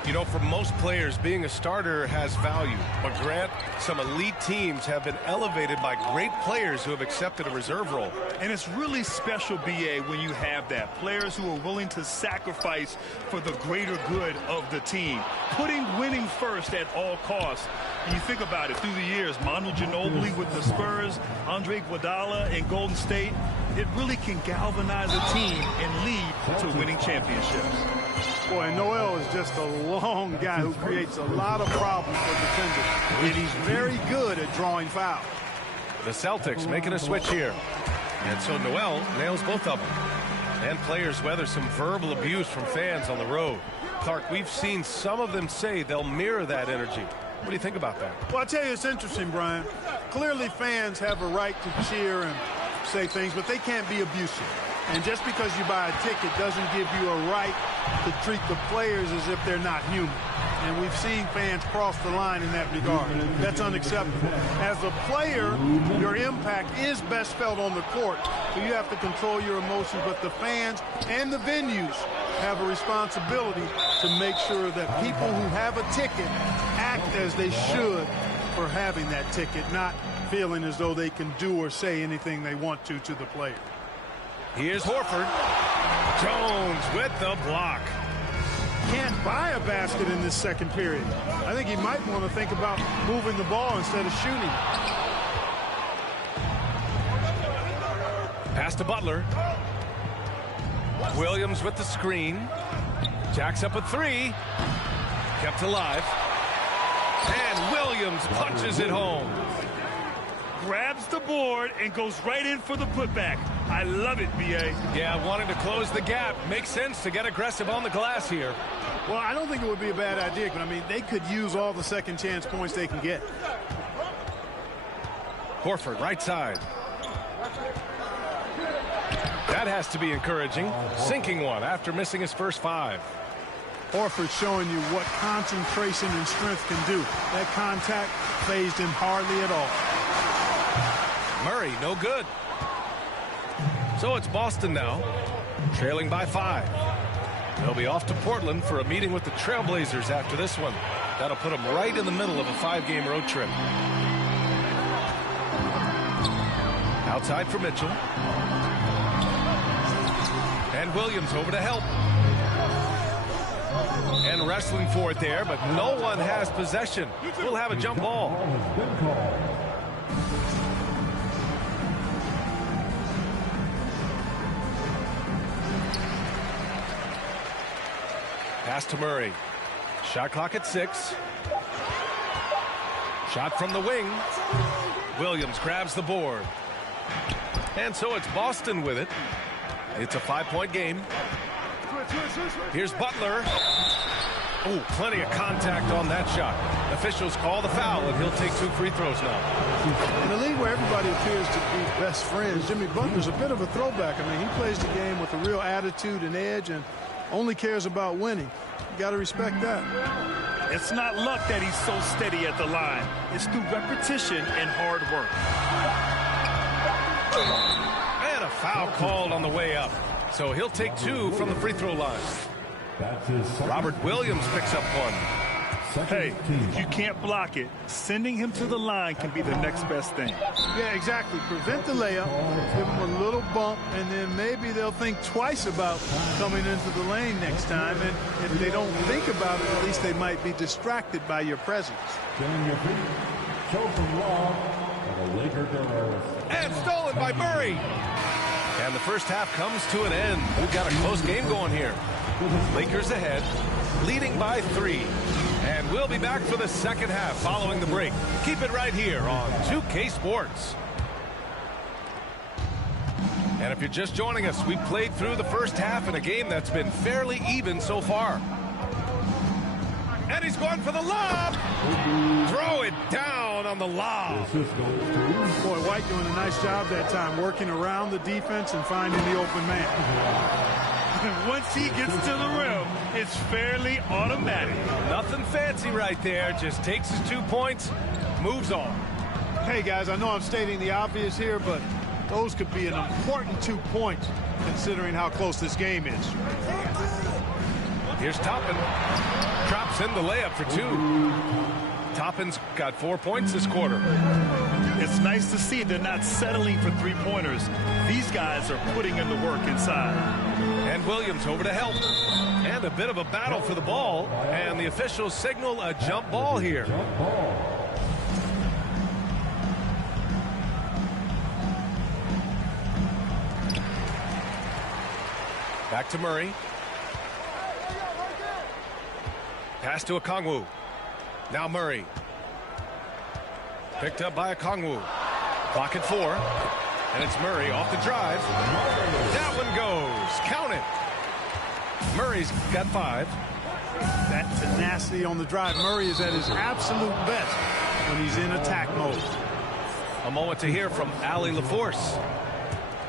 You know, for most players, being a starter has value. But Grant, some elite teams have been elevated by great players who have accepted a reserve role. And it's really special, BA, when you have that. Players who are willing to sacrifice for the greater good of the team. Putting winning first at all costs. And you think about it, through the years, Manu Ginobili with the Spurs, Andre Iguodala in Golden State, it really can galvanize a team and lead to winning championships. Boy, Noel is just a long guy who creates a lot of problems for defenders, and he's very good at drawing fouls. The Celtics making a switch here. And so Noel nails both of them. And players weather some verbal abuse from fans on the road. Clark, we've seen some of them say they'll mirror that energy. What do you think about that? Well, I tell you, it's interesting, Brian. Clearly, fans have a right to cheer and say things, but they can't be abusive. And just because you buy a ticket doesn't give you a right to treat the players as if they're not human. And we've seen fans cross the line in that regard. That's unacceptable. As a player, your impact is best felt on the court, so you have to control your emotions. But the fans and the venues have a responsibility to make sure that people who have a ticket act as they should for having that ticket, not feeling as though they can do or say anything they want to the player. Here's Horford. Jones with the block. Can't buy a basket in this second period. I think he might want to think about moving the ball instead of shooting. Pass to Butler. Williams with the screen. Jacks up a three. Kept alive. And Williams punches it home. Grabs the board and goes right in for the putback. I love it, B.A. Yeah, wanting to close the gap. Makes sense to get aggressive on the glass here. Well, I don't think it would be a bad idea, but I mean, they could use all the second chance points they can get. Horford, right side. That has to be encouraging. Sinking one after missing his first 5. Horford showing you what concentration and strength can do. That contact phased him hardly at all. Murray, no good. So it's Boston now, trailing by 5. They'll be off to Portland for a meeting with the Trailblazers after this one. That'll put them right in the middle of a 5-game road trip. Outside for Mitchell. And Williams over to help. And wrestling for it there, but no one has possession. We'll have a jump ball. Pass to Murray. Shot clock at 6. Shot from the wing. Williams grabs the board. And so it's Boston with it. It's a 5-point game. Here's Butler. Oh, plenty of contact on that shot. Officials call the foul, and he'll take 2 free throws now. In a league where everybody appears to be best friends, Jimmy Butler's a bit of a throwback. I mean, he plays the game with a real attitude and edge and only cares about winning. You got to respect that. It's not luck that he's so steady at the line. It's through repetition and hard work. And a foul called on the way up. So he'll take 2 from the free throw line. Robert Williams picks up 1. Hey, if you can't block it, sending him to the line can be the next best thing. Yeah, exactly. Prevent the layup, give him a little bump, and then maybe they'll think twice about coming into the lane next time. And if they don't think about it, at least they might be distracted by your presence. And stolen by Murray. And the first half comes to an end. We've got a close game going here. Lakers ahead, leading by 3. And we'll be back for the second half following the break. Keep it right here on 2K Sports. And if you're just joining us, we played through the first half in a game that's been fairly even so far. And he's going for the lob. Throw it down on the lob. Boy, White doing a nice job that time, working around the defense and finding the open man. Once he gets to the rim, it's fairly automatic. Nothing fancy right there. Just takes his 2 points, moves on. Hey, guys, I know I'm stating the obvious here, but those could be an important 2 points considering how close this game is. Here's Toppin. Drops in the layup for 2. Toppin's got 4 points this quarter. It's nice to see they're not settling for three-pointers. These guys are putting in the work inside. And Williams over to help. And a bit of a battle for the ball. And the officials signal a jump ball here. Back to Murray. Pass to Okongwu. Now Murray. Picked up by Okongwu. Clock at 4. And it's Murray off the drive. That one goes. Count it. Murray's got 5. That tenacity on the drive. Murray is at his absolute best when he's in attack mode. A moment to hear from Allie LaForce.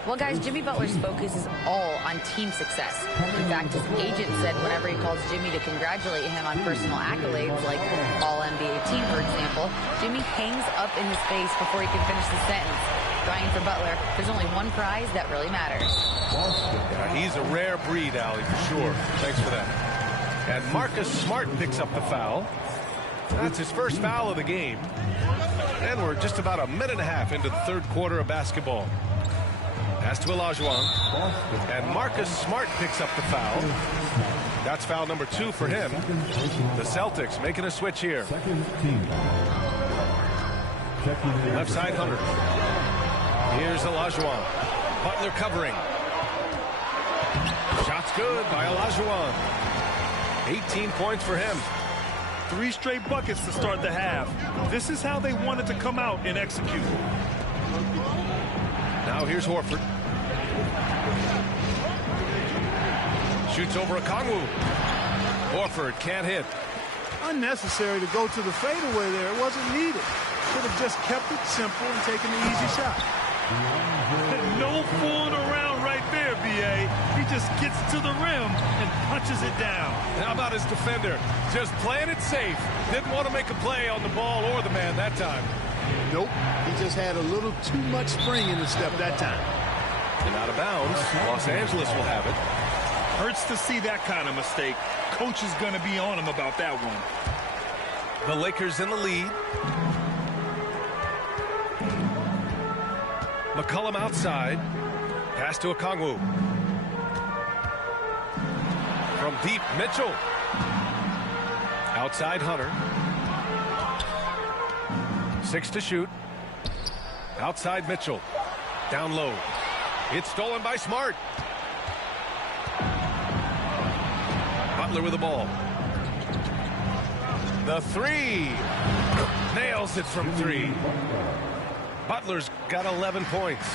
Well, guys, Jimmy Butler's focus is all on team success. In fact, his agent said whenever he calls Jimmy to congratulate him on personal accolades, like All-NBA team, for example, Jimmy hangs up in his face before he can finish the sentence. Brian, for Butler, there's only one prize that really matters. Yeah, he's a rare breed, Allie, for sure. Thanks for that. And Marcus Smart picks up the foul. That's his first foul of the game. And we're just about a minute and a half into the third quarter of basketball. Pass to Olajuwon. And Marcus Smart picks up the foul. That's foul number 2 for him. The Celtics making a switch here. Left side Hunter. Here's Olajuwon. Butler covering. Shot's good by Olajuwon. 18 points for him. 3 straight buckets to start the half. This is how they wanted to come out and execute. Now here's Horford. Shoots over Okongwu. Horford can't hit. Unnecessary to go to the fadeaway there. It wasn't needed. Should have just kept it simple and taken the easy shot. No fooling around right there, B.A. He just gets to the rim and punches it down. How about his defender? Just playing it safe. Didn't want to make a play on the ball or the man that time. Nope. He just had a little too much spring in the step that time. And out of bounds. Los Angeles will have it. Hurts to see that kind of mistake. Coach is going to be on him about that one. The Lakers in the lead. McCollum outside. Pass to Okongwu. From deep, Mitchell. Outside Hunter. 6 to shoot. Outside Mitchell. Down low. It's stolen by Smart. Butler with the ball. The 3. Nails it from 3. Butler's got 11 points.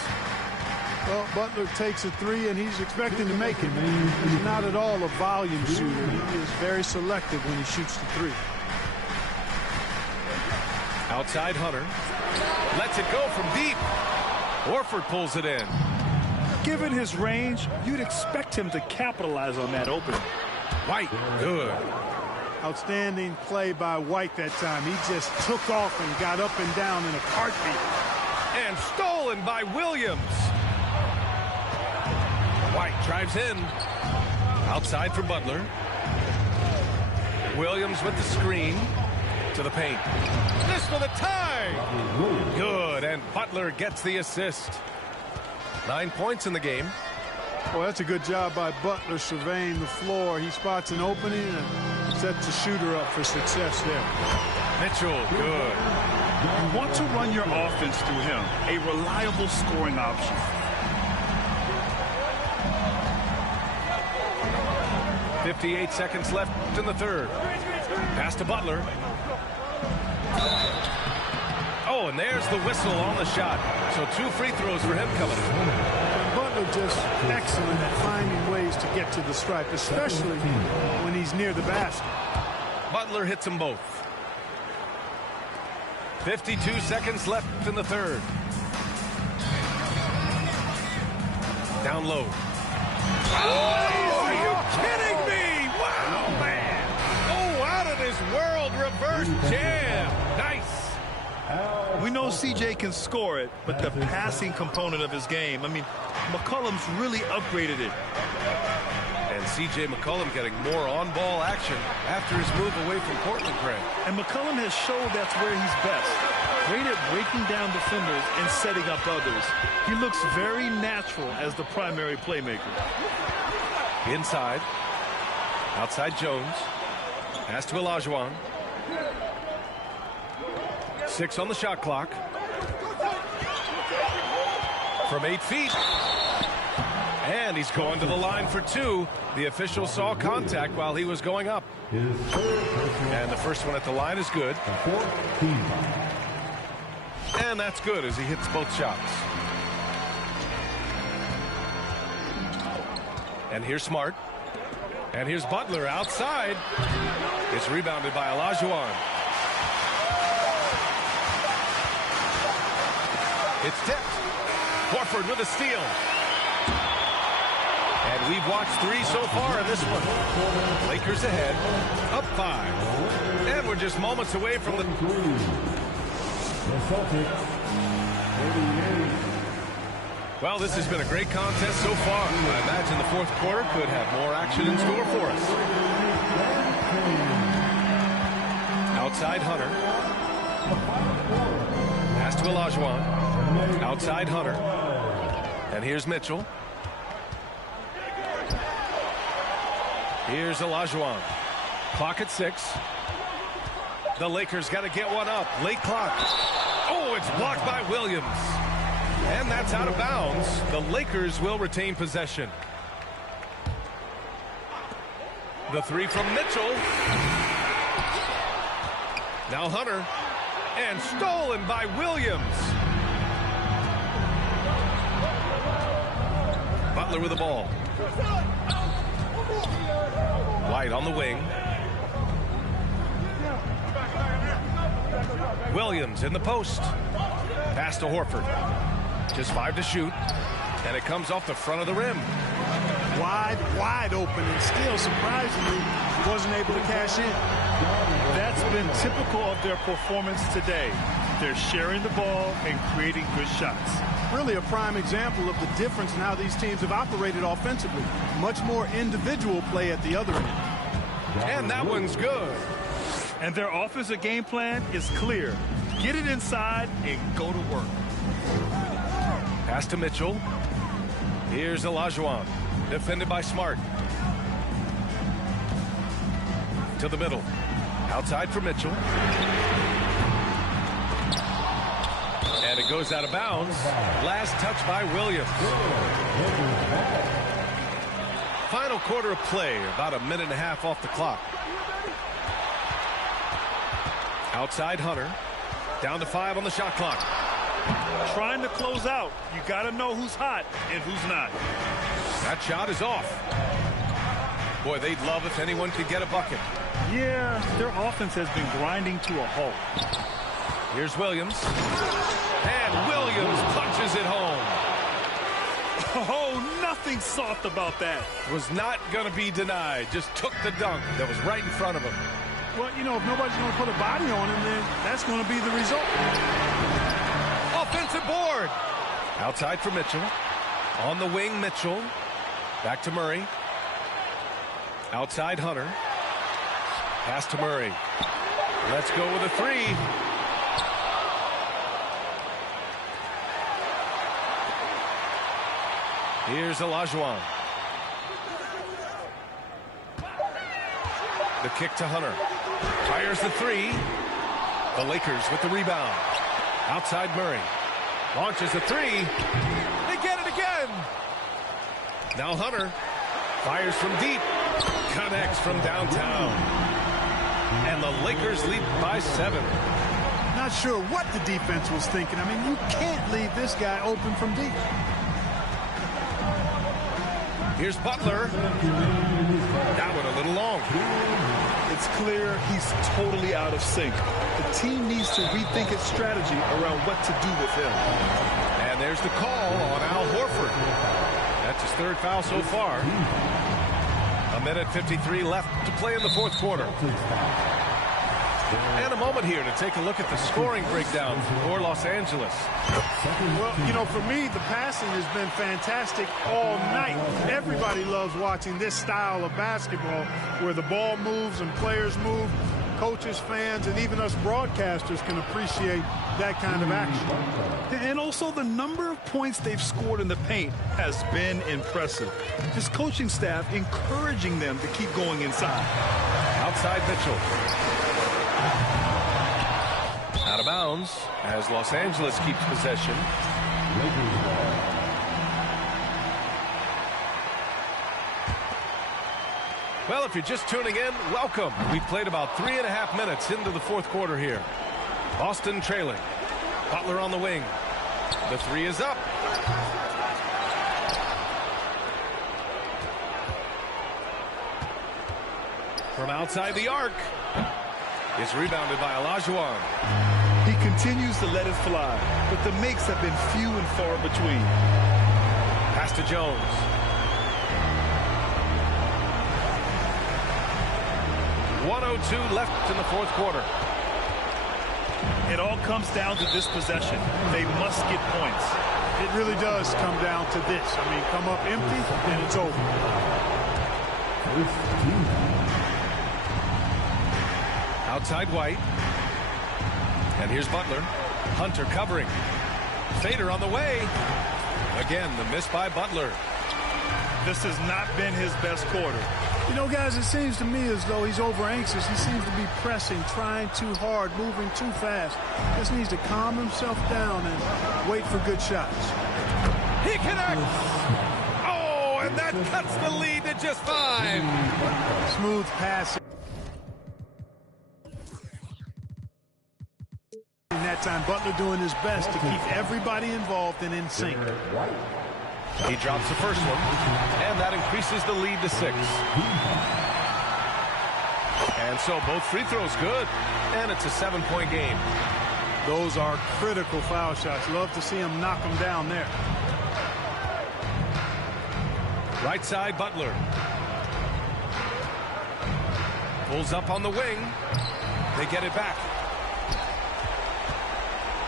Well, Butler takes a 3 and he's expecting to make it. He's not at all a volume shooter. He is very selective when he shoots the 3. Outside Hunter. Lets it go from deep. Horford pulls it in. Given his range, you'd expect him to capitalize on that opening. White, good. Outstanding play by White that time. He just took off and got up and down in a heartbeat. And stolen by Williams. White drives in. Outside for Butler. Williams with the screen. To the paint. This for the tie. Good, and Butler gets the assist. 9 points in the game. Well, that's a good job by Butler surveying the floor. He spots an opening and sets the shooter up for success there. Mitchell, good. You want to run your offense through him, a reliable scoring option. .58 seconds left in the third. Pass to Butler. Oh, and there's the whistle on the shot. So 2 free throws for him coming. When Butler just excellent at finding ways to get to the stripe, especially when he's near the basket. Butler hits them both. 52 seconds left in the third. Down low. Oh, are you kidding me? Wow, man. Oh, out of this world reverse jam. Nice. We know CJ can score it, but the passing component of his game, I mean, McCollum's really upgraded it. And C.J. McCollum getting more on-ball action after his move away from Portland, Greg. And McCollum has showed that's where he's best. Great at breaking down defenders and setting up others. He looks very natural as the primary playmaker. Inside. Outside Jones. Pass to Olajuwon. 6 on the shot clock. From 8 feet. And he's going to the line for 2. The official saw contact while he was going up. And the first one at the line is good. And that's good as he hits both shots. And here's Smart. And here's Butler outside. It's rebounded by Olajuwon. It's tipped. Horford with a steal. And we've watched 3 so far in this one. Lakers ahead, up 5. And we're just moments away from the... Well, this has been a great contest so far. I imagine the fourth quarter could have more action in store for us. Outside Hunter. Pass to Olajuwon. Outside Hunter. And here's Mitchell. Here's Olajuwon. Clock at 6. The Lakers got to get one up. Late clock. Oh, it's blocked by Williams. And that's out of bounds. The Lakers will retain possession. The 3 from Mitchell. Now Hunter. And stolen by Williams. Butler with the ball. White on the wing. Williams in the post. Pass to Horford. Just 5 to shoot. And it comes off the front of the rim. Wide open, and still surprisingly he wasn't able to cash in. That's been typical of their performance today. They're sharing the ball and creating good shots. Really a prime example of the difference in how these teams have operated offensively. Much more individual play at the other end. And that one's good. And their offensive game plan is clear. Get it inside and go to work. Pass to Mitchell. Here's Olajuwon. Defended by Smart. To the middle. Outside for Mitchell. And it goes out of bounds. Last touch by Williams. Final quarter of play. About a minute and a half off the clock. Outside Hunter. Down to 5 on the shot clock. Trying to close out. You got to know who's hot and who's not. That shot is off. Boy, they'd love if anyone could get a bucket. Yeah, their offense has been grinding to a halt. Here's Williams. And Williams punches it home. Oh, nothing soft about that. Was not going to be denied. Just took the dunk that was right in front of him. Well, you know, if nobody's going to put a body on him, then that's going to be the result. Offensive board. Outside for Mitchell. On the wing, Mitchell. Back to Murray. Outside Hunter. Pass to Murray. Let's go with a 3. Here's Olajuwon. The kick to Hunter. Fires the 3. The Lakers with the rebound. Outside Murray. Launches a 3. They get it again. Now Hunter fires from deep. Connects from downtown. And the Lakers lead by 7. Not sure what the defense was thinking. I mean, you can't leave this guy open from deep. Here's Butler. That one a little long. It's clear he's totally out of sync. The team needs to rethink its strategy around what to do with him. And there's the call on Al Horford. That's his third foul so far. A minute 53 left to play in the fourth quarter. And a moment here to take a look at the scoring breakdown for Los Angeles. Well, you know, for me, the passing has been fantastic all night. Everybody loves watching this style of basketball where the ball moves and players move. Coaches, fans, and even us broadcasters can appreciate that kind of action. And also the number of points they've scored in the paint has been impressive. His coaching staff encouraging them to keep going inside. Outside Mitchell. Out of bounds as Los Angeles keeps possession. Well, if you're just tuning in, welcome. We've played about 3.5 minutes into the fourth quarter here. Boston trailing. Butler on the wing. The three is up. From outside the arc. It's rebounded by Olajuwon. He continues to let it fly, but the makes have been few and far between. Pass to Jones. .102 left in the fourth quarter. It all comes down to this possession. They must get points. It really does come down to this. I mean, come up empty, and it's over. Outside White. And here's Butler. Hunter covering. Fader on the way. Again, the miss by Butler. This has not been his best quarter. You know, guys, it seems to me as though he's over anxious. He seems to be pressing, trying too hard, moving too fast. Just needs to calm himself down and wait for good shots. He connects. Oh, and that cuts the lead to just 5. Smooth passing. In that time, Butler doing his best to keep everybody involved and in sync. He drops the first one, and that increases the lead to 6. And so both free throws good, and it's a 7-point game. Those are critical foul shots. Love to see him knock them down there. Right side, Butler. Pulls up on the wing. They get it back.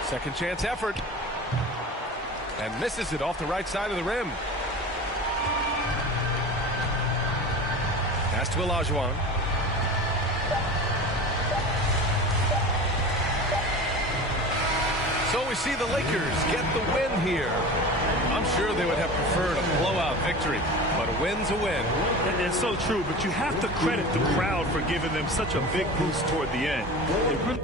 Second chance effort. And misses it off the right side of the rim. Pass to Olajuwon. So we see the Lakers get the win here. I'm sure they would have preferred a blowout victory, but a win's a win. It's so true, but you have to credit the crowd for giving them such a big boost toward the end. It really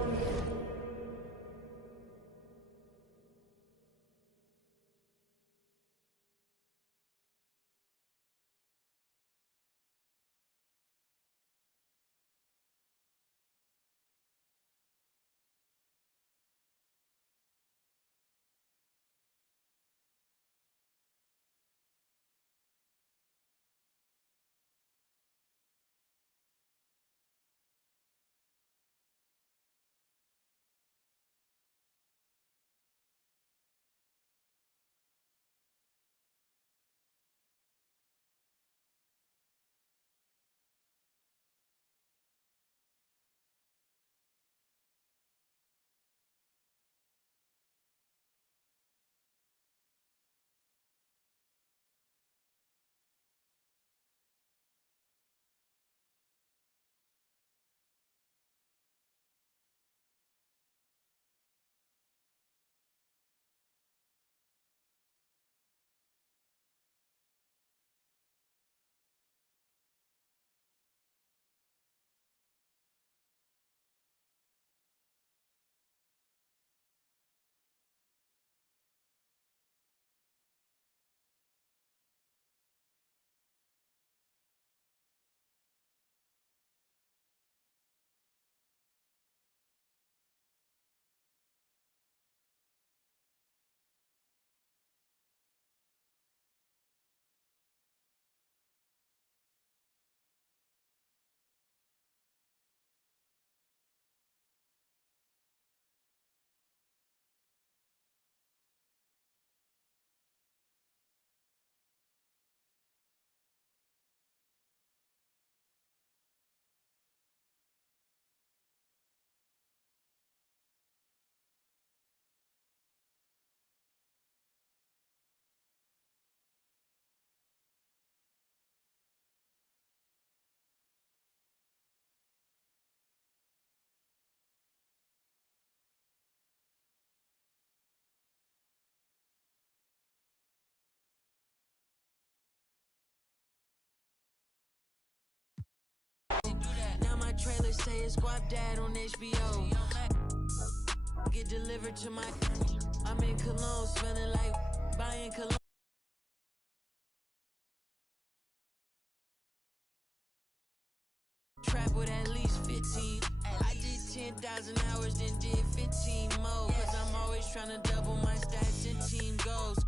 say it's Squad Dad on HBO. Get delivered to my. I'm in Cologne, smelling like buying cologne. Trap with at least 15. I did 10,000 hours, then did 15 more. Cause I'm always trying to double my stats and team goals.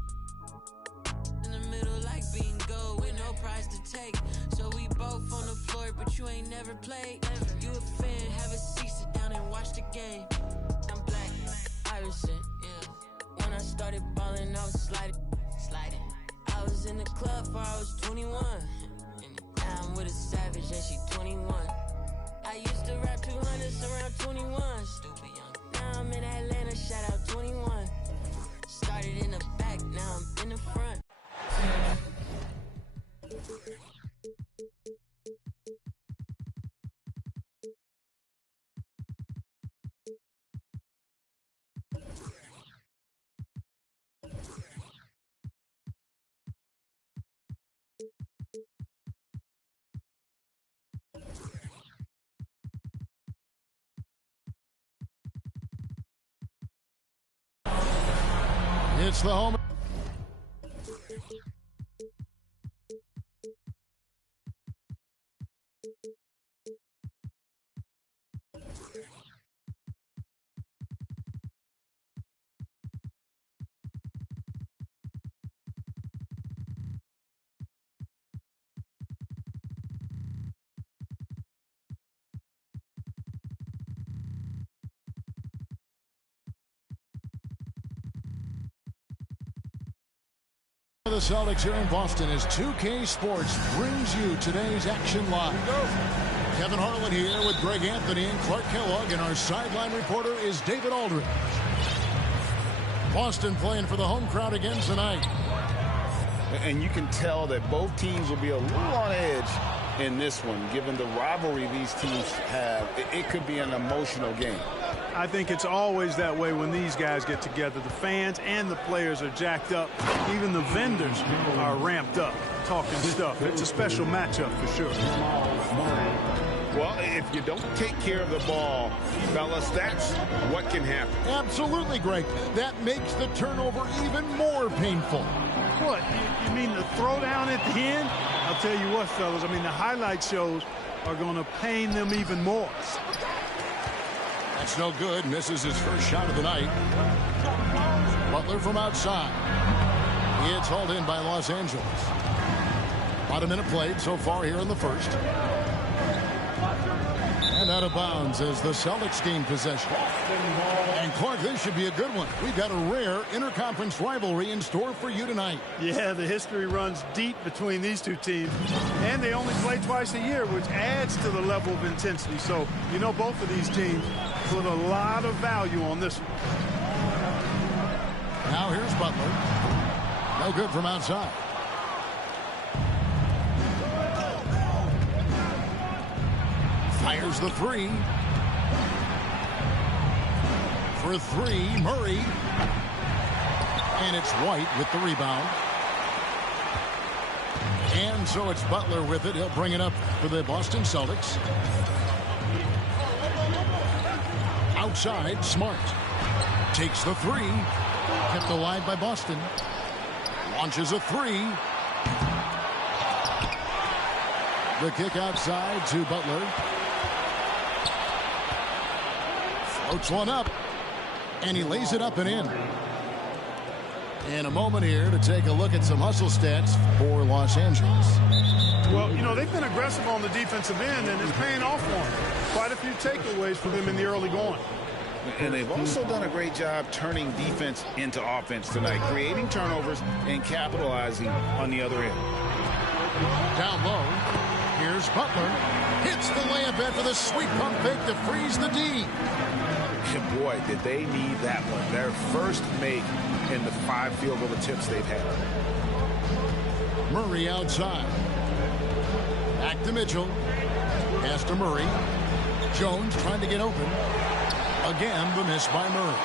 In the middle like bingo, with no prize to take. So we both on the floor, but you ain't never played. You a fan, have a seat, sit down and watch the game. I'm black, Irishman, yeah. When I started balling, I was sliding. I was in the club before I was 21. Now I'm with a savage and she 21. I used to rap 200s around 21. Stupid young. Now I'm in Atlanta, shout out 21. Started in the back, now I'm in the front. It's the home. The Celtics here in Boston as 2K Sports brings you today's action live. Kevin Harlan here with Greg Anthony and Clark Kellogg, and our sideline reporter is David Aldridge. Boston playing for the home crowd again tonight. And you can tell that both teams will be a little on edge in this one, given the rivalry these teams have. It could be an emotional game. I think it's always that way when these guys get together. The fans and the players are jacked up. Even the vendors are ramped up, talking stuff. It's a special matchup for sure. Well, if you don't take care of the ball, fellas, that's what can happen. Absolutely, Greg. That makes the turnover even more painful. What? You mean the throwdown at the end? I'll tell you what, fellas. I mean, the highlight shows are going to pain them even more. That's no good. Misses his first shot of the night. Butler from outside. It's hauled in by Los Angeles. About a minute played so far here in the first. And out of bounds as the Celtics gain possession. And Clark, this should be a good one. We've got a rare interconference rivalry in store for you tonight. Yeah, the history runs deep between these two teams. And they only play twice a year, which adds to the level of intensity. So, you know, both of these teams put a lot of value on this one. Now here's Butler. No good from outside. Fires the three. For three, Murray. And it's White with the rebound. And so it's Butler with it. He'll bring it up for the Boston Celtics. Outside, Smart. Takes the three. Kept alive by Boston. Launches a three. The kick outside to Butler. Floats one up. And he lays it up and in. In a moment here to take a look at some hustle stats for Los Angeles. Well, you know, they've been aggressive on the defensive end, and it's paying off for them. Quite a few takeaways for them in the early going. And they've also done a great job turning defense into offense tonight, creating turnovers and capitalizing on the other end. Down low, here's Butler. Hits the layup after the sweet pump fake to freeze the D. And boy, did they need that one. Their first make in the 5 field goal attempts they've had. Murray outside. Back to Mitchell. Pass to Murray. Jones trying to get open. Again, the miss by Murray.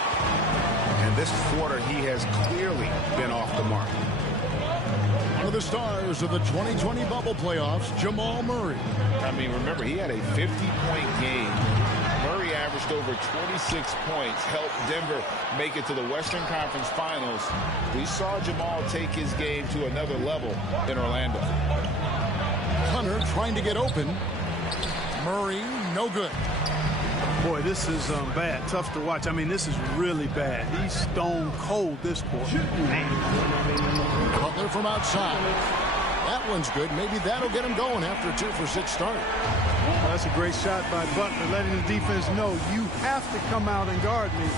And this quarter, he has clearly been off the mark. One of the stars of the 2020 bubble playoffs, Jamal Murray. I mean, remember, he had a 50-point game. Murray averaged over 26 points, helped Denver make it to the Western Conference Finals. We saw Jamal take his game to another level in Orlando. Hunter trying to get open. Murray, no good. Boy, this is bad. Tough to watch. I mean, this is really bad. He's stone cold this quarter. Butler from outside. That one's good. Maybe that'll get him going after a 2-for-6 start. Well, that's a great shot by Butler, letting the defense know you have to come out and guard me,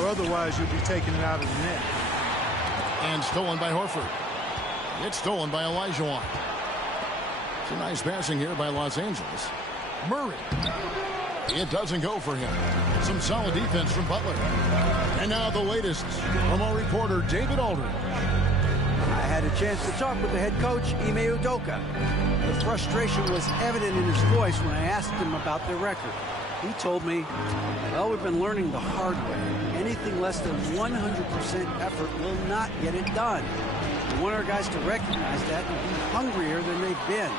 or otherwise you'll be taking it out of the net. And stolen by Horford. It's stolen by Olajuwon. Some nice passing here by Los Angeles. Murray. It doesn't go for him. Some solid defense from Butler. And now the latest from our reporter, David Aldridge. I had a chance to talk with the head coach, Ime Udoka. The frustration was evident in his voice when I asked him about their record. He told me, well, we've been learning the hard way. Anything less than 100% effort will not get it done. We want our guys to recognize that and be hungrier than they've been.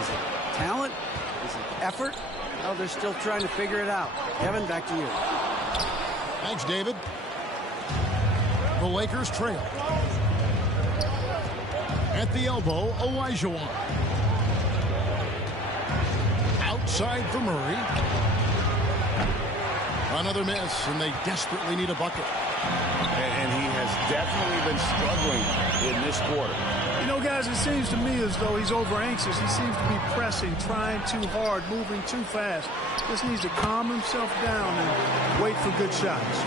Is it talent? Is it effort? Well, they're still trying to figure it out. Kevin, back to you. Thanks, David. The Lakers trail. At the elbow, Olajuwon. Outside for Murray. Another miss, and they desperately need a bucket. And he has definitely been struggling in this quarter. You know, guys, it seems to me as though he's over anxious. He seems to be pressing, trying too hard, moving too fast. Just needs to calm himself down and wait for good shots.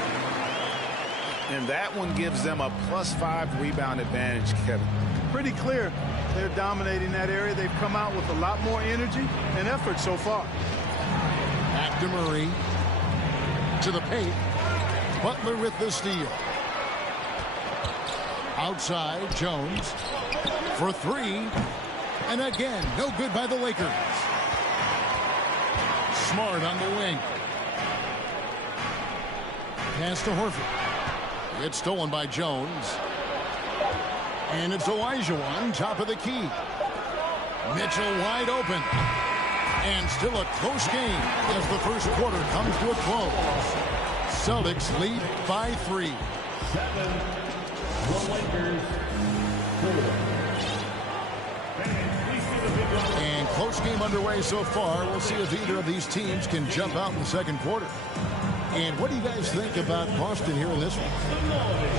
And that one gives them a +5 rebound advantage, Kevin. Pretty clear they're dominating that area. They've come out with a lot more energy and effort so far. Back to Murray. To the paint. Butler with the steal. Outside, Jones. For three. And again, no good by the Lakers. Smart on the wing. Pass to Horford. It's stolen by Jones. And it's Olajuwon, top of the key. Mitchell wide open. And still a close game as the first quarter comes to a close. Celtics lead by 3. 7. The Lakers 4. And close game underway so far. We'll see if either of these teams can jump out in the second quarter. And what do you guys think about Boston here in this one?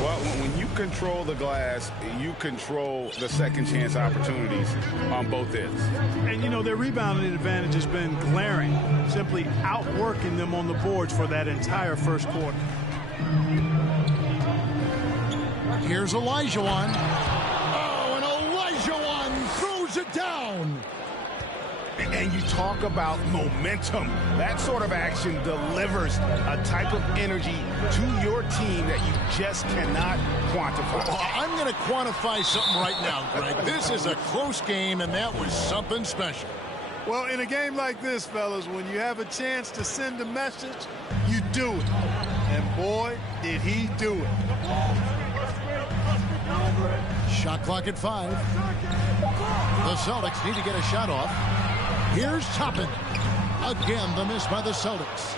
Well, when you control the glass, you control the second chance opportunities on both ends. And, you know, their rebounding advantage has been glaring, simply outworking them on the boards for that entire first quarter. Here's Olajuwon. Oh, and Olajuwon throws it down. And you talk about momentum. That sort of action delivers a type of energy to your team that you just cannot quantify. Well, I'm going to quantify something right now, Greg. This is a close game, and that was something special. Well, in a game like this, fellas, when you have a chance to send a message, you do it. And boy, did he do it. Shot clock at 5. The Celtics need to get a shot off. Here's Toppin. Again, the miss by the Celtics.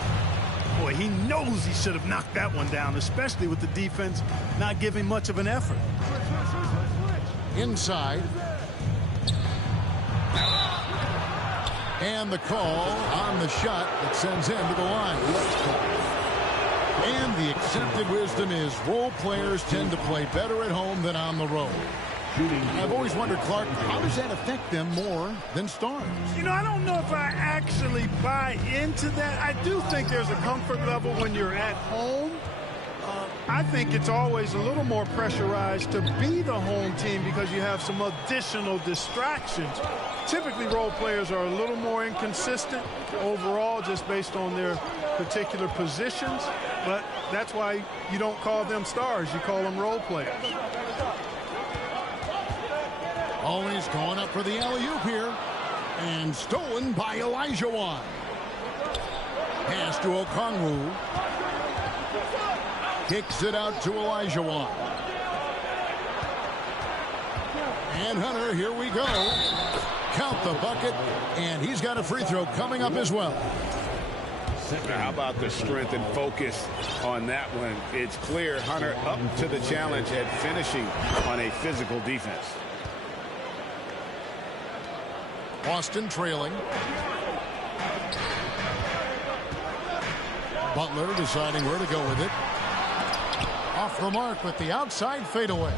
Boy, he knows he should have knocked that one down, especially with the defense not giving much of an effort. Inside. And the call on the shot that sends him to the line. And the accepted wisdom is role players tend to play better at home than on the road. I've always wondered, Clark, how does that affect them more than stars? You know, I don't know if I actually buy into that. I do think there's a comfort level when you're at home. I think it's always a little more pressurized to be the home team because you have some additional distractions. Typically, role players are a little more inconsistent overall just based on their particular positions. But that's why you don't call them stars. You call them role players. Always going up for the alley-oop here. And stolen by Olajuwon. Pass to Okongwu. Kicks it out to Olajuwon. And Hunter, here we go. Count the bucket, and he's got a free throw coming up as well. Now, how about the strength and focus on that one? It's clear Hunter up to the challenge at finishing on a physical defense. Boston trailing. Butler deciding where to go with it. Off the mark with the outside fadeaway.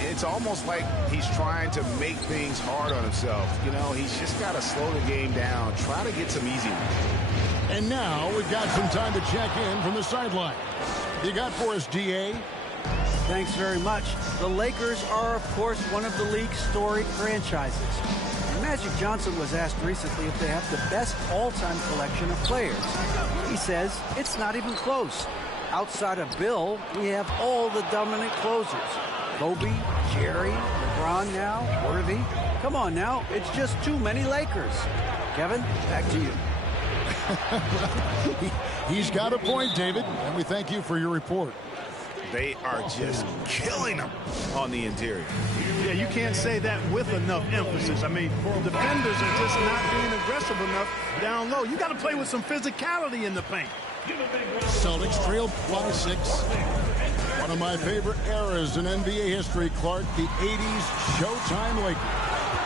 It's almost like he's trying to make things hard on himself. You know, he's just got to slow the game down, try to get some easy ones. And now we've got some time to check in from the sideline. You got for us, DA? Thanks very much. The Lakers are, of course, one of the league's storied franchises. And Magic Johnson was asked recently if they have the best all-time collection of players. He says it's not even close. Outside of Bill, we have all the dominant closers. Kobe, Jerry, LeBron now, Worthy. Come on now, it's just too many Lakers. Kevin, back to you. He's got a point, David, and we thank you for your report. They are just killing them on the interior. Yeah, you can't say that with enough emphasis. I mean, defenders are just not being aggressive enough down low. You got to play with some physicality in the paint. Celtics trail by 6. One of my favorite eras in NBA history, Clark, the 80s Showtime Lakers.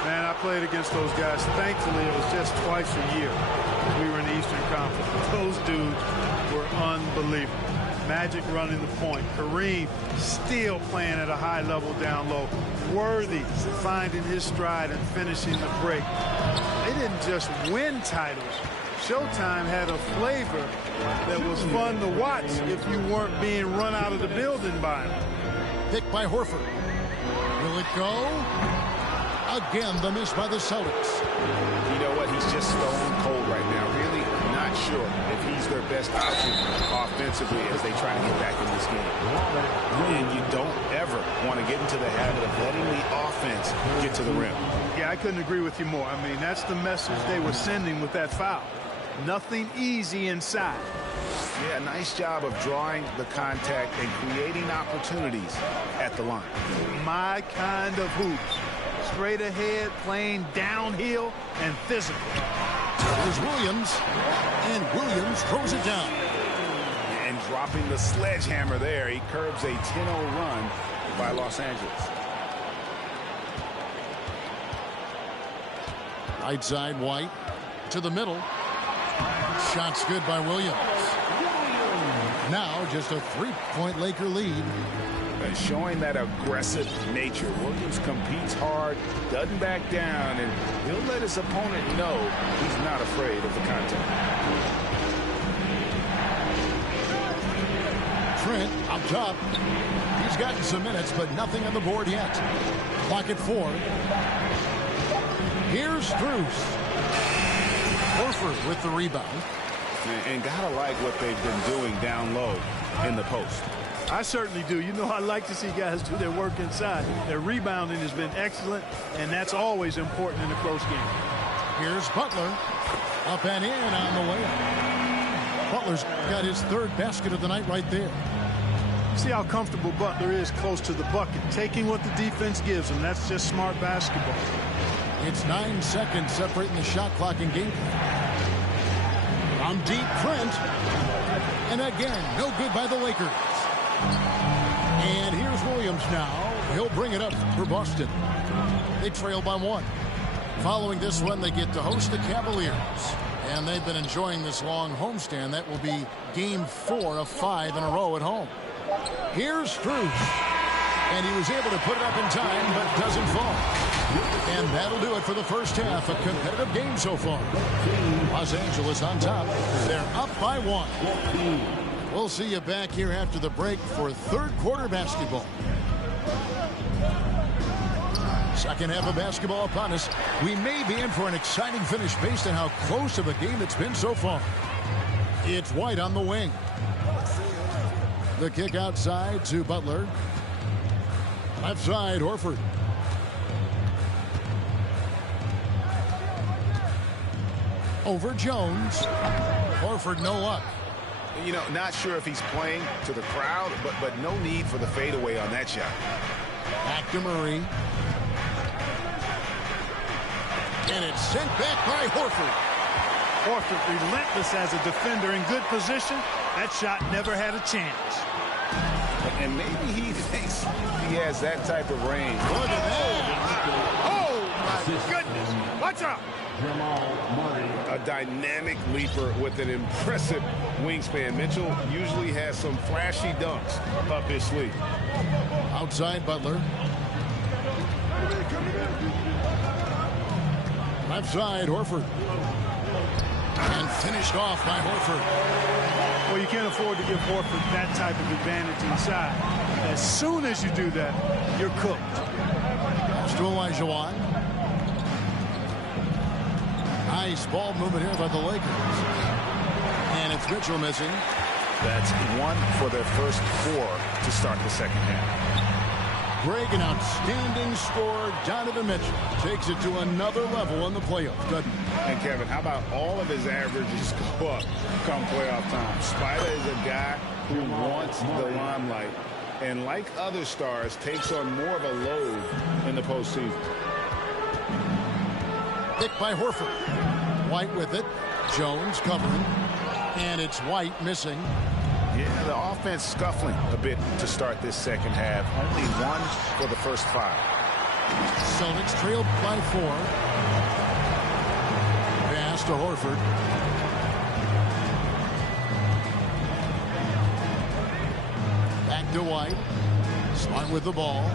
Man, I played against those guys. Thankfully, it was just twice a year. We were in the Eastern Conference. Those dudes were unbelievable. Magic running the point. Kareem still playing at a high level down low. Worthy finding his stride and finishing the break. They didn't just win titles. Showtime had a flavor that was fun to watch if you weren't being run out of the building by him. Picked by Horford. Will it go? Again, the miss by the Celtics. You know what? He's just stone cold right now. Really not sure if he's their best option offensively as they try to get back in this game. And you don't ever want to get into the habit of letting the offense get to the rim. Yeah, I couldn't agree with you more. I mean, that's the message they were sending with that foul. Nothing easy inside. Yeah, nice job of drawing the contact and creating opportunities at the line. My kind of hoops. Straight ahead, playing downhill and physical. There's Williams, and Williams throws it down. And dropping the sledgehammer there, he curbs a 10-0 run by Los Angeles. Right side, White to the middle. Shot's good by Williams. Now just a 3-point Laker lead. Showing that aggressive nature. Williams competes hard, doesn't back down, and he'll let his opponent know he's not afraid of the contact. Trent up top. He's gotten some minutes, but nothing on the board yet. Clock at 4. Here's Strus. Horford with the rebound. And gotta like what they've been doing down low in the post. I certainly do. You know, I like to see guys do their work inside. Their rebounding has been excellent, and that's always important in a close game. Here's Butler. Up and in on the way. Butler's got his 3rd basket of the night right there. See how comfortable Butler is close to the bucket, taking what the defense gives him. That's just smart basketball. It's 9 seconds separating the shot clock and game clock. On deep, Trent. And again, no good by the Lakers. And here's Williams now. He'll bring it up for Boston. They trail by 1. Following this one, they get to host the Cavaliers. And they've been enjoying this long homestand. That will be game 4 of 5 in a row at home. Here's Strus. And he was able to put it up in time, but doesn't fall. And that'll do it for the first half. A competitive game so far. Los Angeles on top. They're up by 1. We'll see you back here after the break for 3rd quarter basketball. Second half of basketball upon us. We may be in for an exciting finish based on how close of a game it's been so far. It's White on the wing. The kick outside to Butler. Left side, Horford. Over Jones. Horford no luck. You know, not sure if he's playing to the crowd, but no need for the fadeaway on that shot. Back to Murray. And it's sent back by Horford. Horford relentless as a defender in good position. That shot never had a chance. And maybe he thinks he has that type of range. Look at that. Oh, my goodness. Watch out. A dynamic leaper with an impressive wingspan. Mitchell usually has some flashy dunks up his sleeve. Outside Butler. Left side, Horford. And finished off by Horford. Well, you can't afford to give Horford that type of advantage inside. As soon as you do that, you're cooked. Pass to Olajuwon. Nice ball movement here by the Lakers. And it's Mitchell missing. That's one for their first 4 to start the second half. Greg, an outstanding scorer. Donovan Mitchell takes it to another level in the playoffs, doesn't he? And Kevin, how about all of his averages go up come playoff time? Spider is a guy who wants the limelight, and like other stars, takes on more of a load in the postseason. Picked by Horford. White with it. Jones covering. And it's White missing. Yeah, the offense scuffling a bit to start this second half. Only 1 for the first 5. Celtics trailed by 4. Pass to Horford. Back to White. Smart with the ball.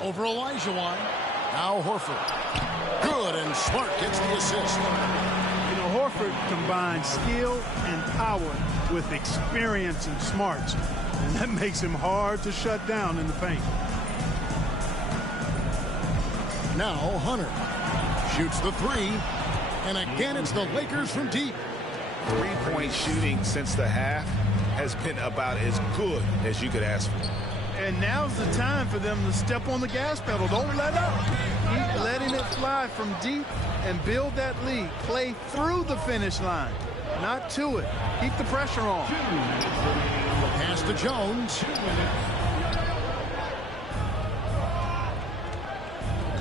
Over Olajuwon. Now Horford. Good, and Smart gets the assist. You know, Horford combines skill and power with experience and smarts. And that makes him hard to shut down in the paint. Now Hunter shoots the 3. And again, it's the Lakers from deep. 3-point shooting since the half has been about as good as you could ask for. And now's the time for them to step on the gas pedal. Don't let up. Keep letting it fly from deep and build that lead. Play through the finish line, not to it. Keep the pressure on. Pass to Jones.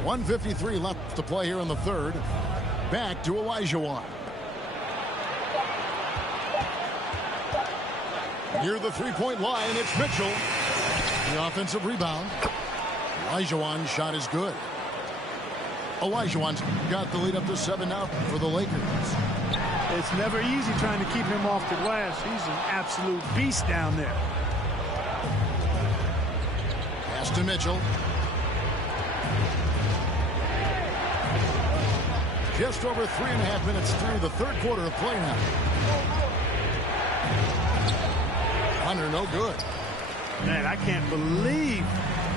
1:53 left to play here in the third. Back to Olajuwon. Near the three-point line, it's Mitchell. The offensive rebound. Olajuwon's shot is good. Olajuwon's got the lead up to 7 now for the Lakers. It's never easy trying to keep him off the glass. He's an absolute beast down there. Pass to Mitchell. Just over 3.5 minutes through the third quarter of play now. Hunter, no good. Man, I can't believe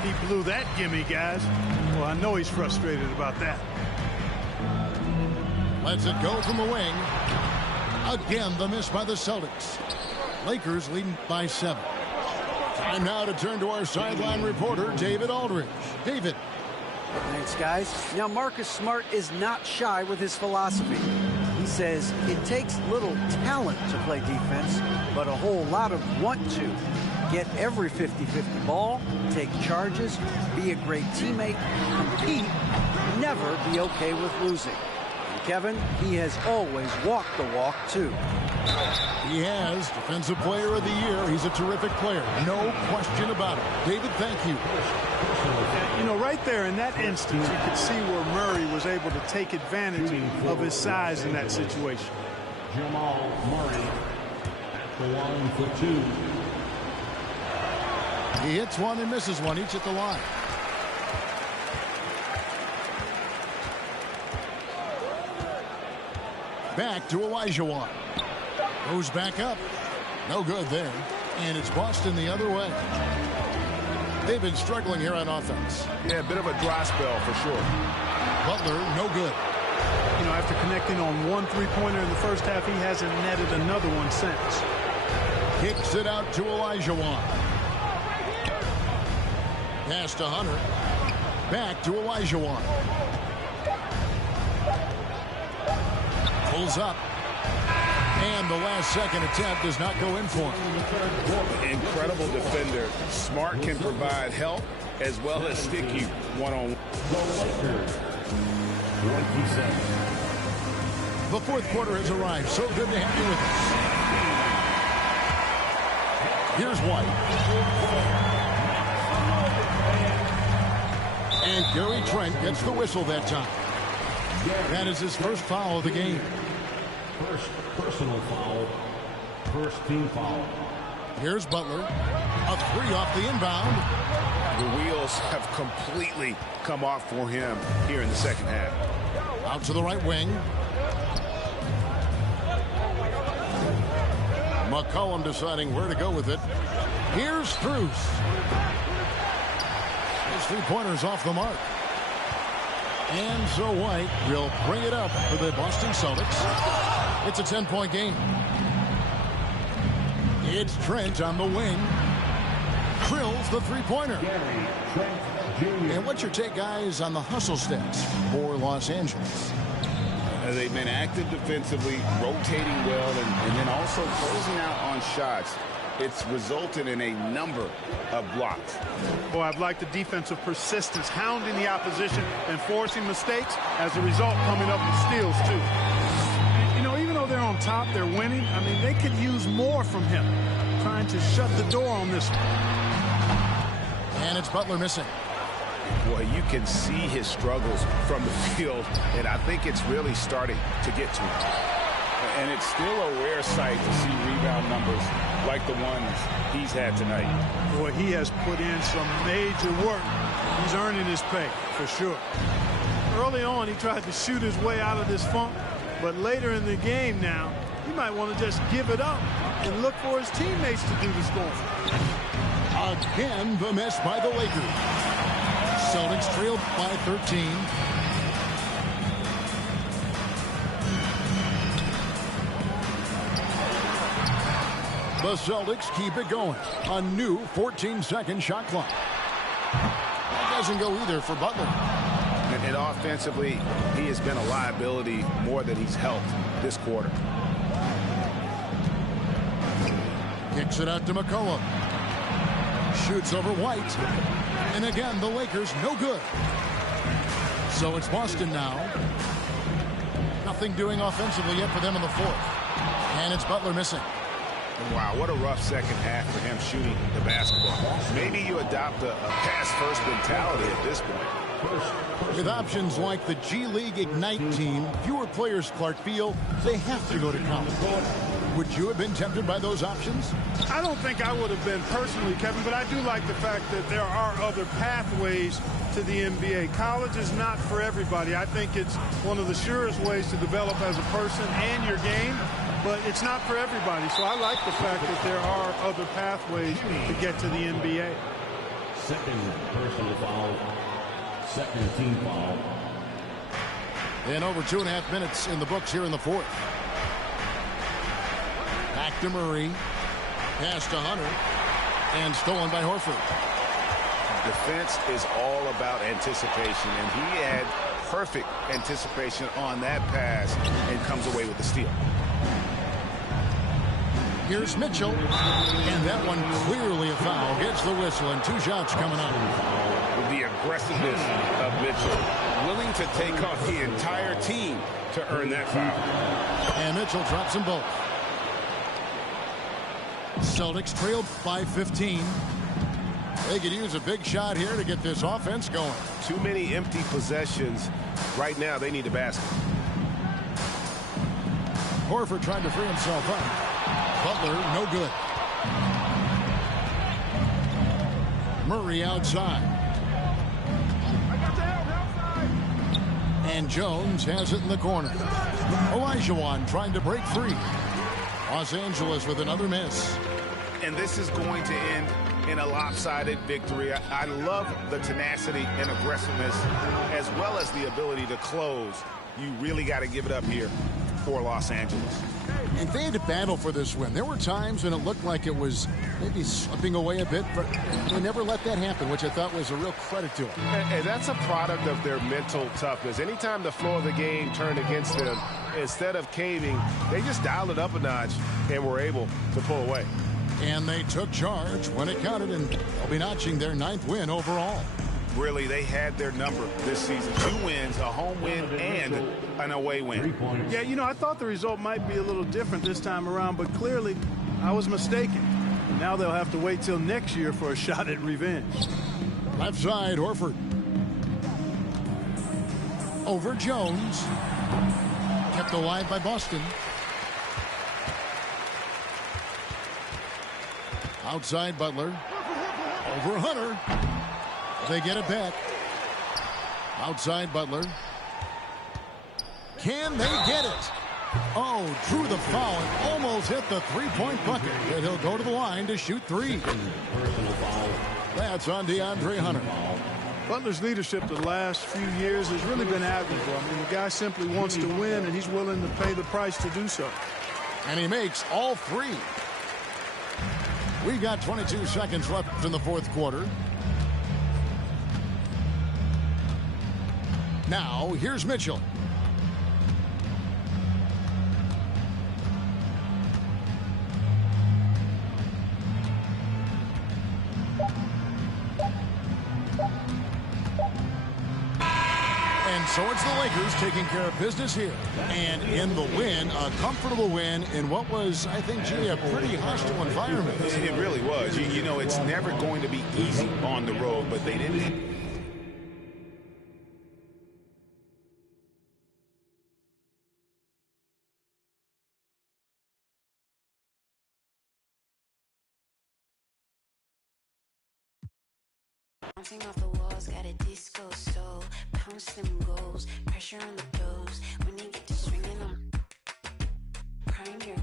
he blew that gimme, guys. Well, I know he's frustrated about that. Lets it go from the wing. Again, the miss by the Celtics. Lakers leading by 7. Time now to turn to our sideline reporter, David Aldridge. David. Thanks, guys. Now, Marcus Smart is not shy with his philosophy. He says it takes little talent to play defense, but a whole lot of want to. Get every 50-50 ball, take charges, be a great teammate, compete, never be okay with losing. And Kevin, he has always walked the walk, too. He has Defensive Player of the Year. He's a terrific player. No question about it. David, thank you. You know, right there in that instance, you could see where Murray was able to take advantage of his size in that situation. Jamal Murray at the line for 2. He hits one and misses one, each at the line. Back to Olajuwon. Goes back up. No good there. And it's Boston the other way. They've been struggling here on offense. Yeah, a bit of a dry spell for sure. Butler, no good. You know, after connecting on 1 3-pointer in the first half, he hasn't netted another one since. Kicks it out to Olajuwon. Pass to Hunter. Back to Olajuwon. Pulls up. And the last second attempt does not go in for him. Incredible defender. Smart can provide help as well as stick you one-on-one. The Lakers 27. The fourth quarter has arrived. So good to have you with us. Here's White. And Gary Trent gets the whistle that time. That is his first foul of the game. First personal foul. First team foul. Here's Butler. A three off the inbound. The wheels have completely come off for him here in the second half. Out to the right wing. McCollum deciding where to go with it. Here's Strus. His three-pointer's off the mark. And so White will bring it up for the Boston Celtics. It's a 10-point game. It's Trent on the wing. Drills the three-pointer. And what's your take, guys, on the hustle stats for Los Angeles? They've been active defensively, rotating well, and then also closing out on shots. It's resulted in a number of blocks. Boy, I've liked the defensive persistence, hounding the opposition and forcing mistakes. As a result, coming up with steals, too. And, you know, even though they're on top, they're winning. I mean, they could use more from him, trying to shut the door on this one. And it's Butler missing. Boy, you can see his struggles from the field, and I think it's really starting to get to him. And it's still a rare sight to see rebound numbers like the ones he's had tonight. Boy, he has put in some major work. He's earning his pay, for sure. Early on, he tried to shoot his way out of this funk, but later in the game now, he might want to just give it up and look for his teammates to do the scoring. Again, the miss by the Lakers. Celtics trailed by 13. The Celtics keep it going. A new 14-second shot clock. That doesn't go either for Butler. And offensively, he has been a liability more than he's helped this quarter. Kicks it out to McCollum. Shoots over White. And again, the Lakers no good. So it's Boston now. Nothing doing offensively yet for them in the fourth. And it's Butler missing. Wow, what a rough second half for him shooting the basketball. Maybe you adopt a pass-first mentality at this point. With options like the G League Ignite team, fewer players, Clark, feel they have to go to college. Would you have been tempted by those options? I don't think I would have been personally, Kevin, but I do like the fact that there are other pathways to the NBA. College is not for everybody. I think it's one of the surest ways to develop as a person and your game, but it's not for everybody. So I like the fact that there are other pathways to get to the NBA. Second personal foul. Second team foul. And over 2.5 minutes in the books here in the fourth. Back to Murray. Pass to Hunter. And stolen by Horford. Defense is all about anticipation, and he had perfect anticipation on that pass and comes away with the steal. Here's Mitchell. And that one clearly a foul. Gets the whistle, and 2 shots coming up. The aggressiveness of Mitchell, willing to take off the entire team to earn that foul. And Mitchell drops them both. Celtics trailed by 15. They could use a big shot here to get this offense going. Too many empty possessions. Right now, they need a basket. Horford trying to free himself up. Butler, no good. Murray outside. And Jones has it in the corner. Olajuwon trying to break free. Los Angeles with another miss. And this is going to end in a lopsided victory. I love the tenacity and aggressiveness as well as the ability to close. You really got to give it up here for Los Angeles. And they had to battle for this win. There were times when it looked like it was maybe slipping away a bit, but they never let that happen, which I thought was a real credit to them. And that's a product of their mental toughness. Anytime the flow of the game turned against them, instead of caving, they just dialed it up a notch and were able to pull away. And they took charge when it counted, and they'll be notching their 9th win overall. really, they had their number this season. 2 wins, a home win, and an away win. Yeah, you know, I thought the result might be a little different this time around, but clearly I was mistaken. Now they'll have to wait till next year for a shot at revenge. Left side, Horford. Over Jones. Kept alive by Boston. Outside Butler. Over Hunter. They get it back. Outside Butler. Can they get it? Oh, drew the foul and almost hit the three-point bucket. But he'll go to the line to shoot 3. That's on DeAndre Hunter. Butler's leadership the last few years has really been admirable. I mean, the guy simply wants to win, and he's willing to pay the price to do so. And he makes all 3. We got 22 seconds left in the fourth quarter. Now, here's Mitchell. And so it's the Lakers taking care of business here. And in the win, a comfortable win in what was, I think, Jimmy, a pretty hostile environment. It really was. You know, it's never going to be easy on the road, but they didn't. Bouncing off the walls, got a disco soul. Pounce them goals, pressure on the toes. When they get to swinging on, prime your